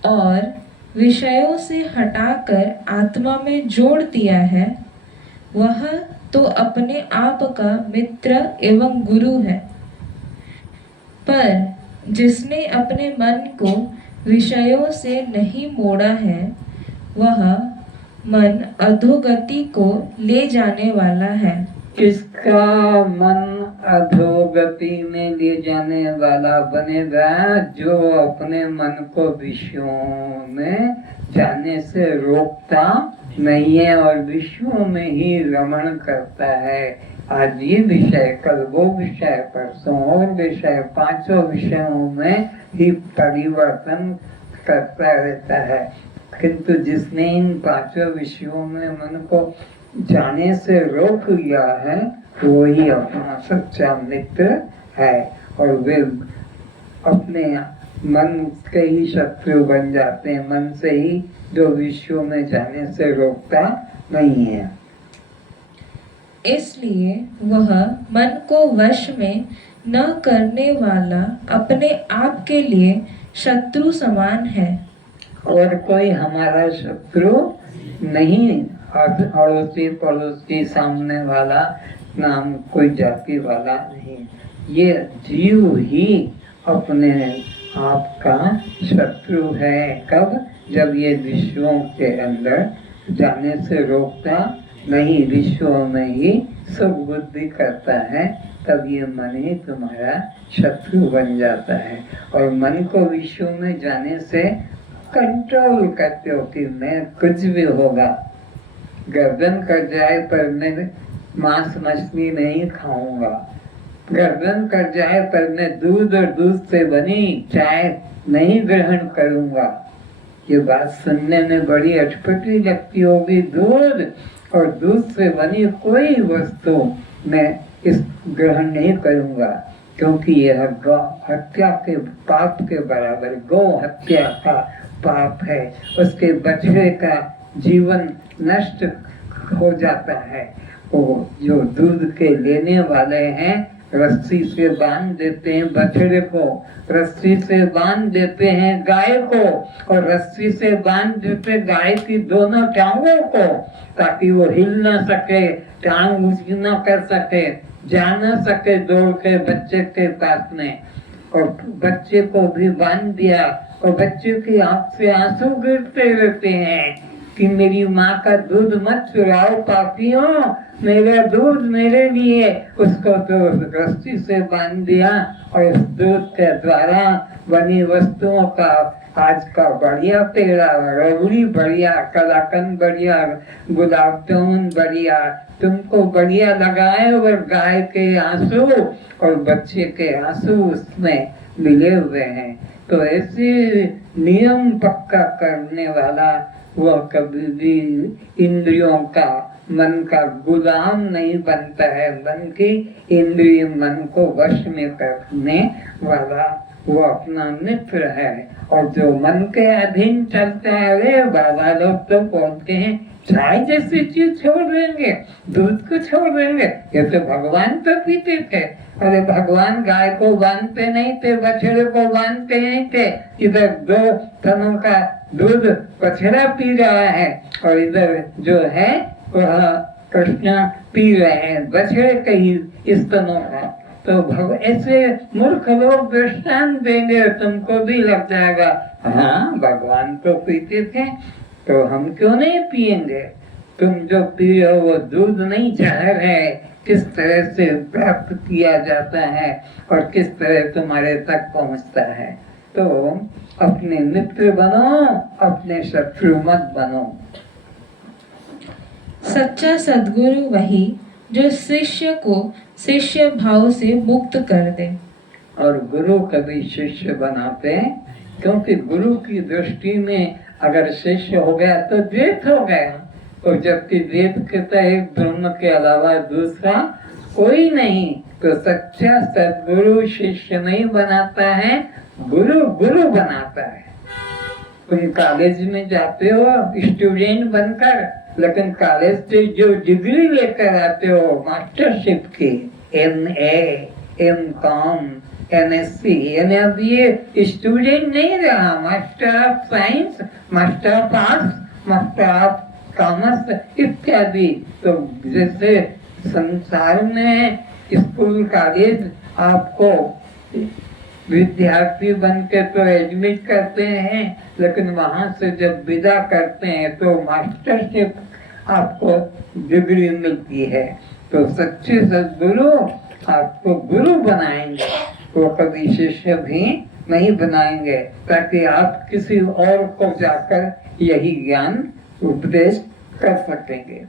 और विषयों से हटाकर आत्मा में जोड़ दिया है, वह तो अपने आप का मित्र एवं गुरु है। पर जिसने अपने मन को विषयों से नहीं मोड़ा है, वह मन अधोगति को ले जाने वाला है। किसका मन अधोगति में ले जाने वाला बनेगा? जो अपने मन को विषयों में जाने से रोकता नहीं है और विषयों में ही रमण करता है। आज ये विषय, कल वो विषय, परसों और विषय, पांचों विषयों में ही परिवर्तन करता रहता है। किंतु जिसने इन पांचों विषयों में मन को जाने से रोक लिया है, वो ही अपना सच्चा मित्र है, और वे अपने मन के ही शत्रु बन जाते हैं, मन से ही जो विषयों में जाने से रोकता नहीं है। इसलिए वह मन को वश में न करने वाला अपने आप के लिए शत्रु समान है। और कोई हमारा शत्रु नहीं, अड़ोसी पड़ोसी सामने वाला, नाम कोई जाति वाला नहीं, ये जीव ही अपने आप का शत्रु है। कब? जब ये विश्वों के अंदर जाने से रोकता नहीं, विश्वों में ही सुख बुद्धि करता है, तब ये मन ही तुम्हारा शत्रु बन जाता है। और मन को विश्व में जाने से कंट्रोल करते हो कि मैं कुछ भी होगा, गर्दन कट जाए पर मैं मांस मछली नहीं खाऊंगा, गर्दन कट जाए पर मैं दूध और दूध से बनी चाय नहीं ग्रहण करूंगा। ये बात सुनने में बड़ी अटपटी लगती होगी, दूध और दूध से बनी कोई वस्तु मैं इस ग्रहण नहीं करूंगा, क्योंकि यह गौ हत्या के पाप के बराबर, गौ हत्या का पाप है, उसके बछड़े का जीवन नष्ट हो जाता है। वो जो दूध के लेने वाले हैं, रस्सी से बांध देते हैं बछड़े को, रस्सी से बांध देते हैं गाय को, और रस्सी से बांध देते गाय की दोनों टांगों को, ताकि वो हिल ना सके, टांग ऊंची ना कर सके, जा ना सके दौड़ के बच्चे के पास में। और बच्चे को भी बांध दिया, और बच्चे की आंख से आंसू गिरते रहते हैं कि मेरी माँ का दूध मत चुराओ पापियों, मेरा दूध मेरे लिए। उसको तो रस्सी से बांध दिया, और इस दूध के द्वारा बनी वस्तुओं का आज का बढ़िया पेड़ा, रबड़ी बढ़िया, कलाकंद बढ़िया, गुलाब जामुन बढ़िया, तुमको बढ़िया लगाए, और गाय के आंसू और बच्चे के आंसू उसमें मिले हुए हैं। तो ऐसे नियम पक्का करने वाला वह कभी भी इंद्रियों का, मन का गुलाम नहीं बनता है। मन की इंद्रिय मन को वश में करने वाला वो अपना मित्र है। और जो मन के अधीन चलता है, वे बाबा लोग तो पहुंचते हैं चाय जैसी चीज छोड़ देंगे, दूध को छोड़ देंगे, ये तो भगवान तो पीते थे। अरे भगवान गाय को बांधते नहीं थे, बछड़े को बांधते नहीं थे, इधर 2 तनों का दूध बछड़ा पी रहा है, और इधर जो है वह कृष्ण पी रहे हैं बछड़े के ही इस तनों का। तो ऐसे मूर्ख लोग दृष्टांत देंगे, तुमको भी लग जाएगा हाँ भगवान तो पीते थे, तो हम क्यों नहीं पिएंगे। तुम जो पी रहे हो वो दूध नहीं जहर है, किस तरह से प्राप्त किया जाता है और किस तरह तुम्हारे तक पहुंचता है। तो अपने मित्र बनो, अपने शत्रु मत बनो। सच्चा सद्गुरु वही जो शिष्य को शिष्य भाव से मुक्त कर दे। और गुरु कभी शिष्य बनाते, क्योंकि गुरु की दृष्टि में अगर शिष्य हो गया तो द्वैत हो गया, और जबकि द्वैत कहता है ब्रह्म के अलावा दूसरा कोई नहीं। तो सच्चा सद्गुरु शिष्य नहीं बनाता है, गुरु गुरु बनाता है। तुम कॉलेज में जाते हो स्टूडेंट बनकर, लेकिन कॉलेज से जो डिग्री लेकर आते हो मास्टरशिप की, MA, MCom, MSc, यानी अब ये स्टूडेंट नहीं रहा, master of science, master of arts, master of commerce इत्यादि। तो जैसे संसार में स्कूल कॉलेज आपको विद्यार्थी बन के तो एडमिट करते हैं, लेकिन वहां से जब विदा करते हैं तो मास्टरशिप आपको डिग्री मिलती है। तो सच्चे सद्गुरु आपको गुरु बनाएंगे, वो कभी शिष्य भी नहीं बनाएंगे, ताकि आप किसी और को जाकर यही ज्ञान उपदेश कर सकेंगे।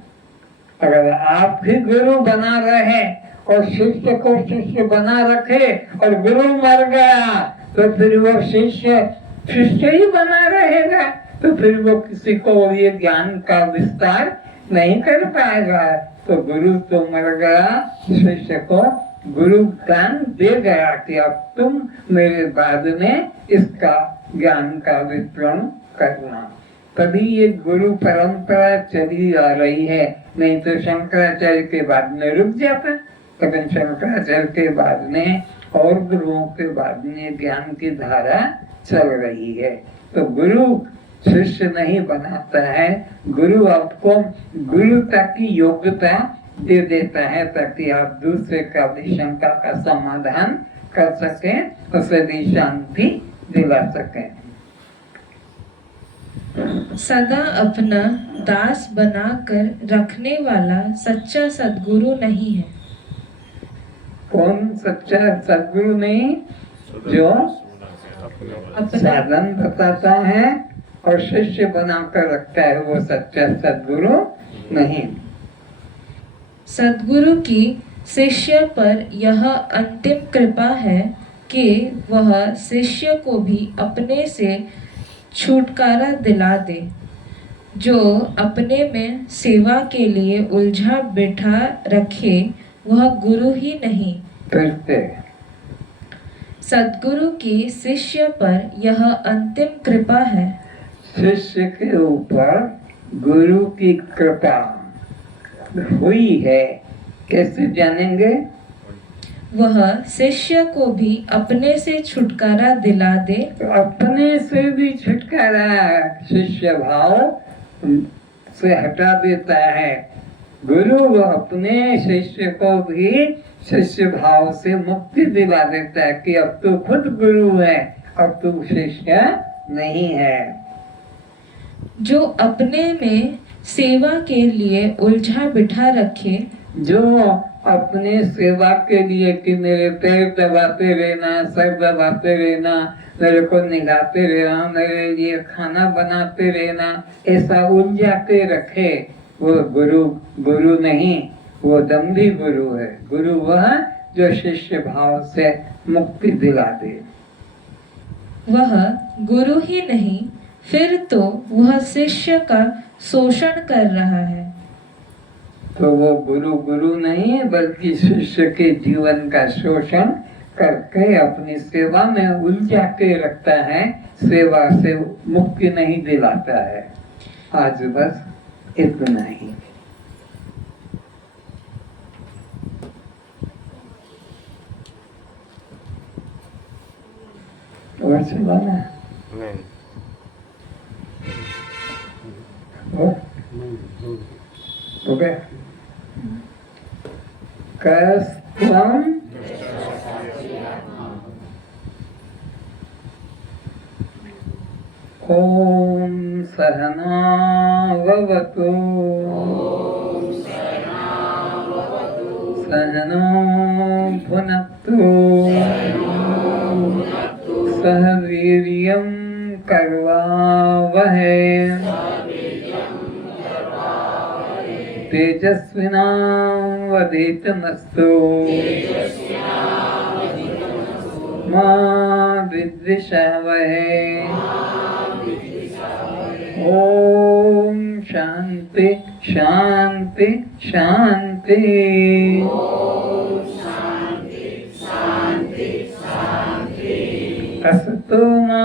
अगर आप भी गुरु बना रहे और शिष्य को शिष्य बना रखे और गुरु मर गया, तो फिर वो शिष्य ही बना रहेगा, तो फिर वो किसी को ये ज्ञान का विस्तार नहीं कर पाएगा। तो गुरु तो मर गया, शिष्य को गुरु ज्ञान दे गया कि अब तुम मेरे बाद में इसका ज्ञान का वितरण करना। तभी ये गुरु परंपरा चली आ रही है, नहीं तो शंकराचार्य के बाद में रुक जाता, लेकिन शंकराचार्य के बाद में और गुरुओं के बाद में ज्ञान की धारा चल रही है। तो गुरु शिष्य नहीं बनाता है, गुरु आपको गुरुता की योग्यता दे देता है, ताकि आप दूसरे का भी शंका का समाधान कर सकें, उसे भी शांति दिला सकें। सदा अपना दास बनाकर रखने वाला सच्चा सद्गुरु नहीं है। कौन सच्चा सद्गुरु नहीं? जो साधन बताता है और शिष्य बनाकर रखता है, वो सच्चा सद्गुरु नहीं। सद्गुरु की शिष्य पर यह अंतिम कृपा है कि वह शिष्य को भी अपने से छुटकारा दिला दे। जो अपने में सेवा के लिए उलझा बिठा रखे वह गुरु ही नहीं। सद्गुरु की शिष्य पर यह अंतिम कृपा है। शिष्य के ऊपर गुरु की कृपा हुई है, कैसे जानेंगे? वह शिष्य को भी अपने से छुटकारा दिला दे। तो अपने से भी छुटकारा शिष्य भाव से हटा देता है। गुरु अपने शिष्य को भी शिष्य भाव से मुक्ति दिला देता है कि अब तू खुद गुरु है, अब तू शिष्य नहीं है। जो अपने में सेवा के लिए उलझा बिठा रखे, जो अपने सेवा के लिए कि मेरे पैर दबाते रहना, सर दबाते रहना, मेरे को निगाहते रहना, मेरे लिए खाना बनाते रहना, ऐसा उलझाते रखे, वो गुरु नहीं, वो दम्भी गुरु है। गुरु वह जो शिष्य भाव से मुक्ति दिला दे। वह गुरु ही नहीं, फिर तो वह शिष्य का शोषण कर रहा है। तो वो गुरु नहीं, बल्कि शिष्य के जीवन का शोषण करके अपनी सेवा में उलझा के रखता है, सेवा से मुक्ति नहीं दिलाता है। आज बस इतना ही। और सुनाना नहीं। हो गया। कस्त्वं ओम सहना भवतु सहनो भुनक्तु सह वीर्यं कर्वावहै तेजस्विनावधीतमस्तु मा विद्विषावहै। ओम शांति शांति शांति। असतो मा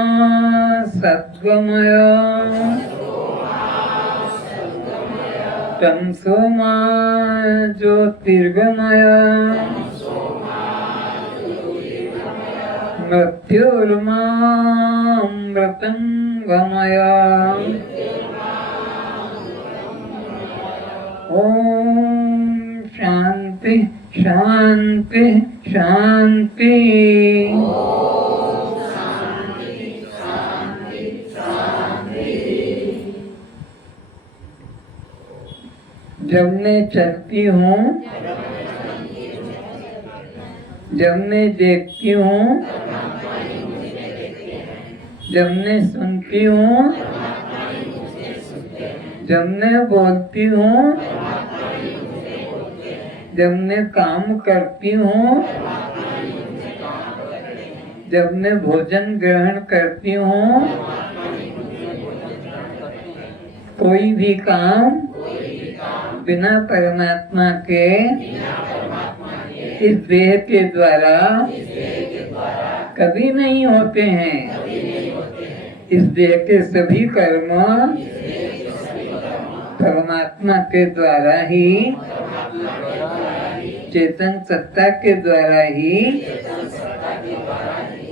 सद्गमय तमसो मा ज्योतिर्गमय मृत्युर्मा अमृतं गमय। ओम शांति शांति शांति। जब मैं चलती हूँ, जब मैं देखती हूँ, जब मैं सुनती हूँ, जब मैं बोलती हूँ, जब मैं काम करती हूँ, जब मैं भोजन ग्रहण करती हूँ, कोई भी काम बिना परमात्मा के इस देह के द्वारा कभी नहीं होते हैं। इस देह के सभी कर्म परमात्मा के द्वारा ही, चेतन सत्ता के द्वारा ही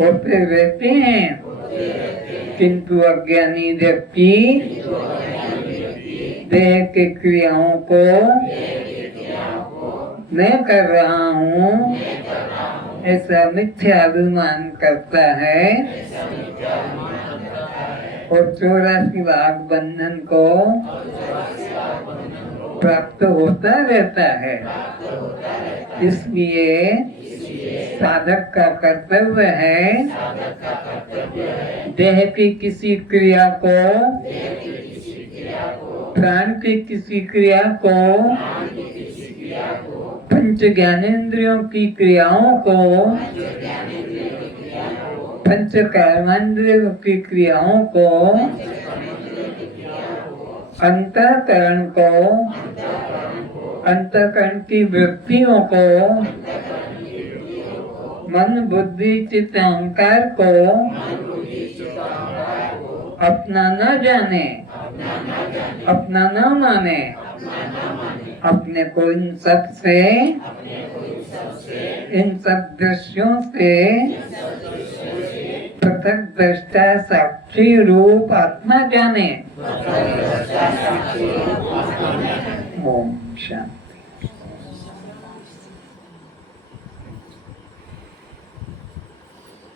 होते रहते हैं। किंतु अज्ञानी व्यक्ति देह के क्रियाओं को मैं कर रहा हूँ ऐसा मिथ्या अभिमान करता है और 84 भाग बंधन को प्राप्त होता रहता है। इसलिए साधक का कर्तव्य है देह की किसी क्रिया को, प्राण की किसी क्रिया को, पंच ज्ञानेंद्रियों की क्रियाओं को, पंच कर्मेंद्रियों की क्रियाओं को, अंतःकरण को, अंतःकरण की वृत्तियों को, मन बुद्धि चित्त अहंकार को अपना न जाने, अपना न माने, अपने को इन सब से, इन सब दृश्यों से पृथक दृष्टा साक्षी रूप आत्मा जाने। ओम शांति।